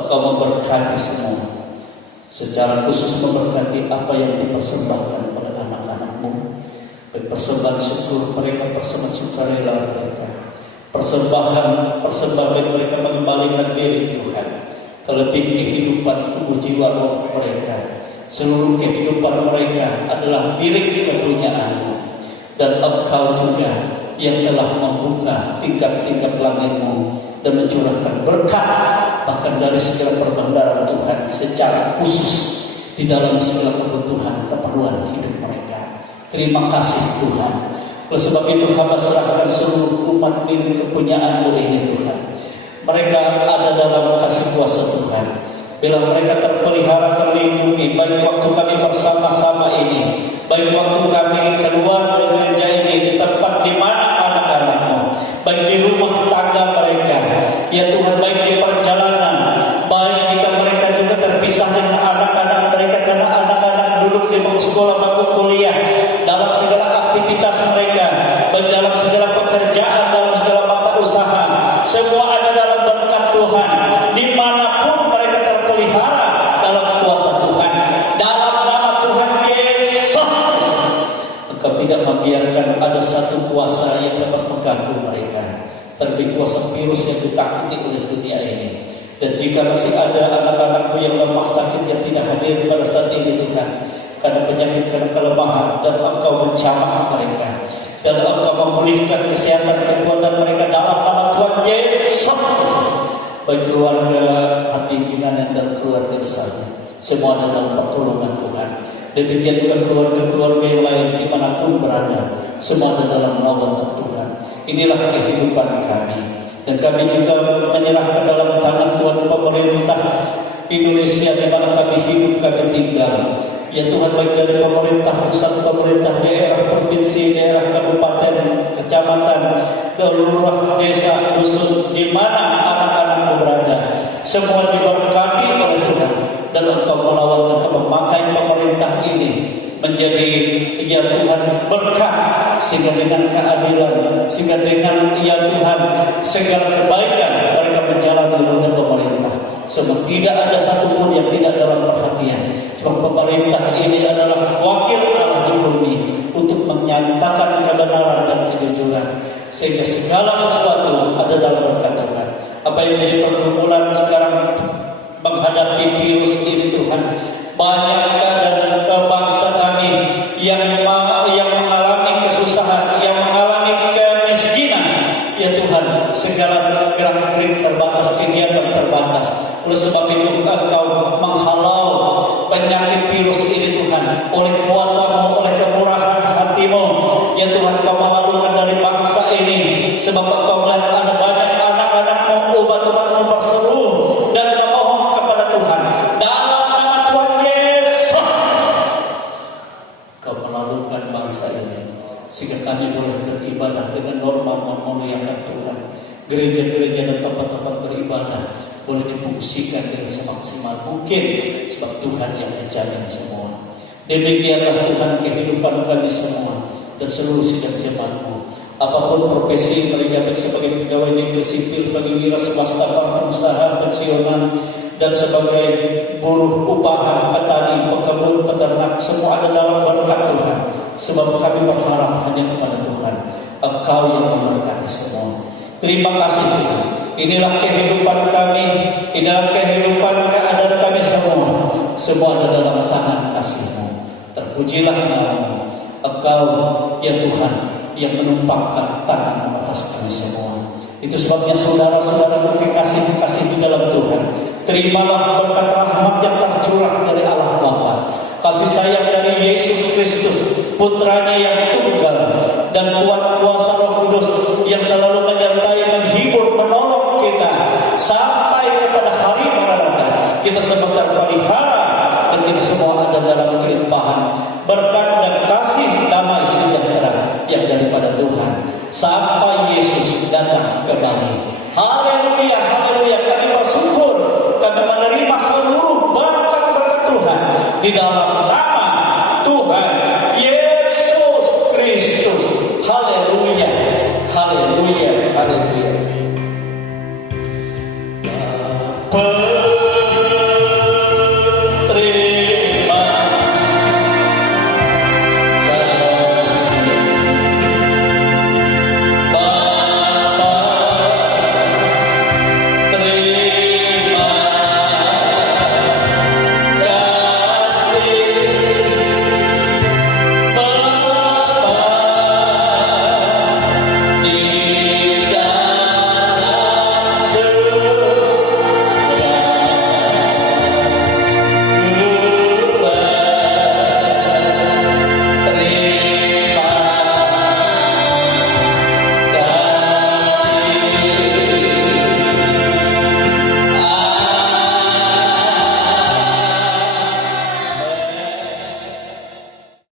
Engkau memberkati semua, secara khusus memberkati apa yang dipersembahkan oleh anak-anak-Mu, persembahan syukur mereka, persembahan sukarela mereka, persembahan mereka mengembalikan diri Tuhan, terlebih kehidupan tubuh jiwa roh mereka. Seluruh kehidupan mereka adalah milik kepunyaan-Mu, dan Engkau juga yang telah membuka tingkap-tingkap langit-Mu dan mencurahkan berkat bahkan dari segala perbendaharaan Tuhan secara khusus di dalam segala kebutuhan keperluan hidup mereka. Terima kasih Tuhan. Oleh sebab itu hamba serahkan seluruh umat milik kepunyaan-Mu ini Tuhan. Mereka ada dalam kasih kuasa Tuhan. Bila mereka terpelihara, terlindungi, baik waktu kami bersama-sama ini, baik waktu kami keluar dari gereja ini, di tempat di mana anak-anak-Mu, baik di rumah tangga mereka, ya Tuhan, baik di perjalanan, baik jika mereka juga terpisah dengan anak-anak mereka karena anak-anak duduk di bangku sekolah, bangku kuliah, dalam segala aktivitas mereka, baik dalam segala pekerjaan, dalam segala mata usaha, semua ada dalam berkat Tuhan. Dimanapun mereka terpelihara dalam kuasa Tuhan, dalam nama Tuhan Yesus, Engkau tidak membiarkan ada satu kuasa yang dapat mengganggu mereka, terlebih kuasa virus yang ditakuti oleh dunia ini. Dan jika masih ada anak-anak-Mu yang lemah sakit yang tidak hadir pada saat ini Tuhan, karena penyakit, karena kelemahan, dan Engkau menjamah mereka, dan Engkau memulihkan kesehatan kekuatan mereka dalam nama Tuhan Yesus. Baik keluarga hati jinganan dan keluarga besarnya, semua dalam pertolongan Tuhan. Demikian juga keluarga-keluarga yang lain dimanapun berada, semua dalam naungan Tuhan. Inilah kehidupan kami, dan kami juga menyerahkan dalam tangan Tuhan pemerintah Indonesia di mana kami hidup, kami tinggal. Ya Tuhan, baik dari pemerintah pusat, pemerintah daerah, provinsi, daerah, kabupaten, kecamatan, lurah, desa, dusun, di mana anak-anak-Mu berada, semua diberkati oleh Tuhan, dan Engkau melawat, Engkau memakai pemerintah ini menjadi, ya Tuhan, berkat, sehingga dengan keadilan, sehingga dengan, ya Tuhan, segala kebaikan mereka menjalani roda pemerintah. Sebab tidak ada satupun yang tidak dalam perhatian. Sebab pemerintah ini adalah wakil Allah di bumi untuk menyatakan kebenaran dan kejujuran, sehingga segala sesuatu ada dalam berkat Tuhan. Apa yang menjadi pergumulan sekarang menghadapi virus ini Tuhan, banyakkah dan bangsa kami yang mengalami kesusahan, yang mengalami kemiskinan, ya Tuhan, segala gerak-gerik terbatas, kegiatan terbatas. Oleh sebab itu Engkau menghalau penyakit virus ini Tuhan, oleh kuasa-Mu, oleh kemurahan hati-Mu, ya Tuhan, Engkau mengalungkan dari bangsa ini, sebab Engkau melihat ada banyak anak-anak-Mu, umat-umat-Mu berseru dan memohon kepada Tuhan dalam nama Tuhan Yesus. Engkau mengalungkan bangsa ini sehingga kami boleh beribadah dengan norma memuliakan Tuhan. Gereja-gereja dan tempat-tempat beribadah boleh difungsikan dengan semaksimal mungkin, sebab Tuhan yang menjamin semua. Demikianlah Tuhan kehidupan kami semua dan seluruh sidang jemaat-Mu. Apapun profesi mereka, baik sebagai pegawai negeri sipil, bagi wira swasta, pengusaha, pensiunan, dan sebagai buruh upahan, petani, pekebun, peternak, semua ada dalam berkat Tuhan. Sebab kami berharap hanya kepada Tuhan, Engkau yang memberkati semua. Terima kasih Tuhan. Inilah kehidupan kami, inilah kehidupan keadaan kami semua. Semua ada dalam tangan kasih-Mu. Terpujilah nama-Mu. Engkau, ya Tuhan, yang menumpangkan tangan atas kami semua. Itu sebabnya saudara-saudara kekasih-kekasih di dalam Tuhan, terimalah berkat rahmat yang tercurah dari Allah Bapa, kasih sayang dari Yesus Kristus, Putranya yang tunggal, dan kuat kuasa Roh Kudus yang selalu menyertai, menghibur, menolong kita sampai kepada hari maranatha. Kita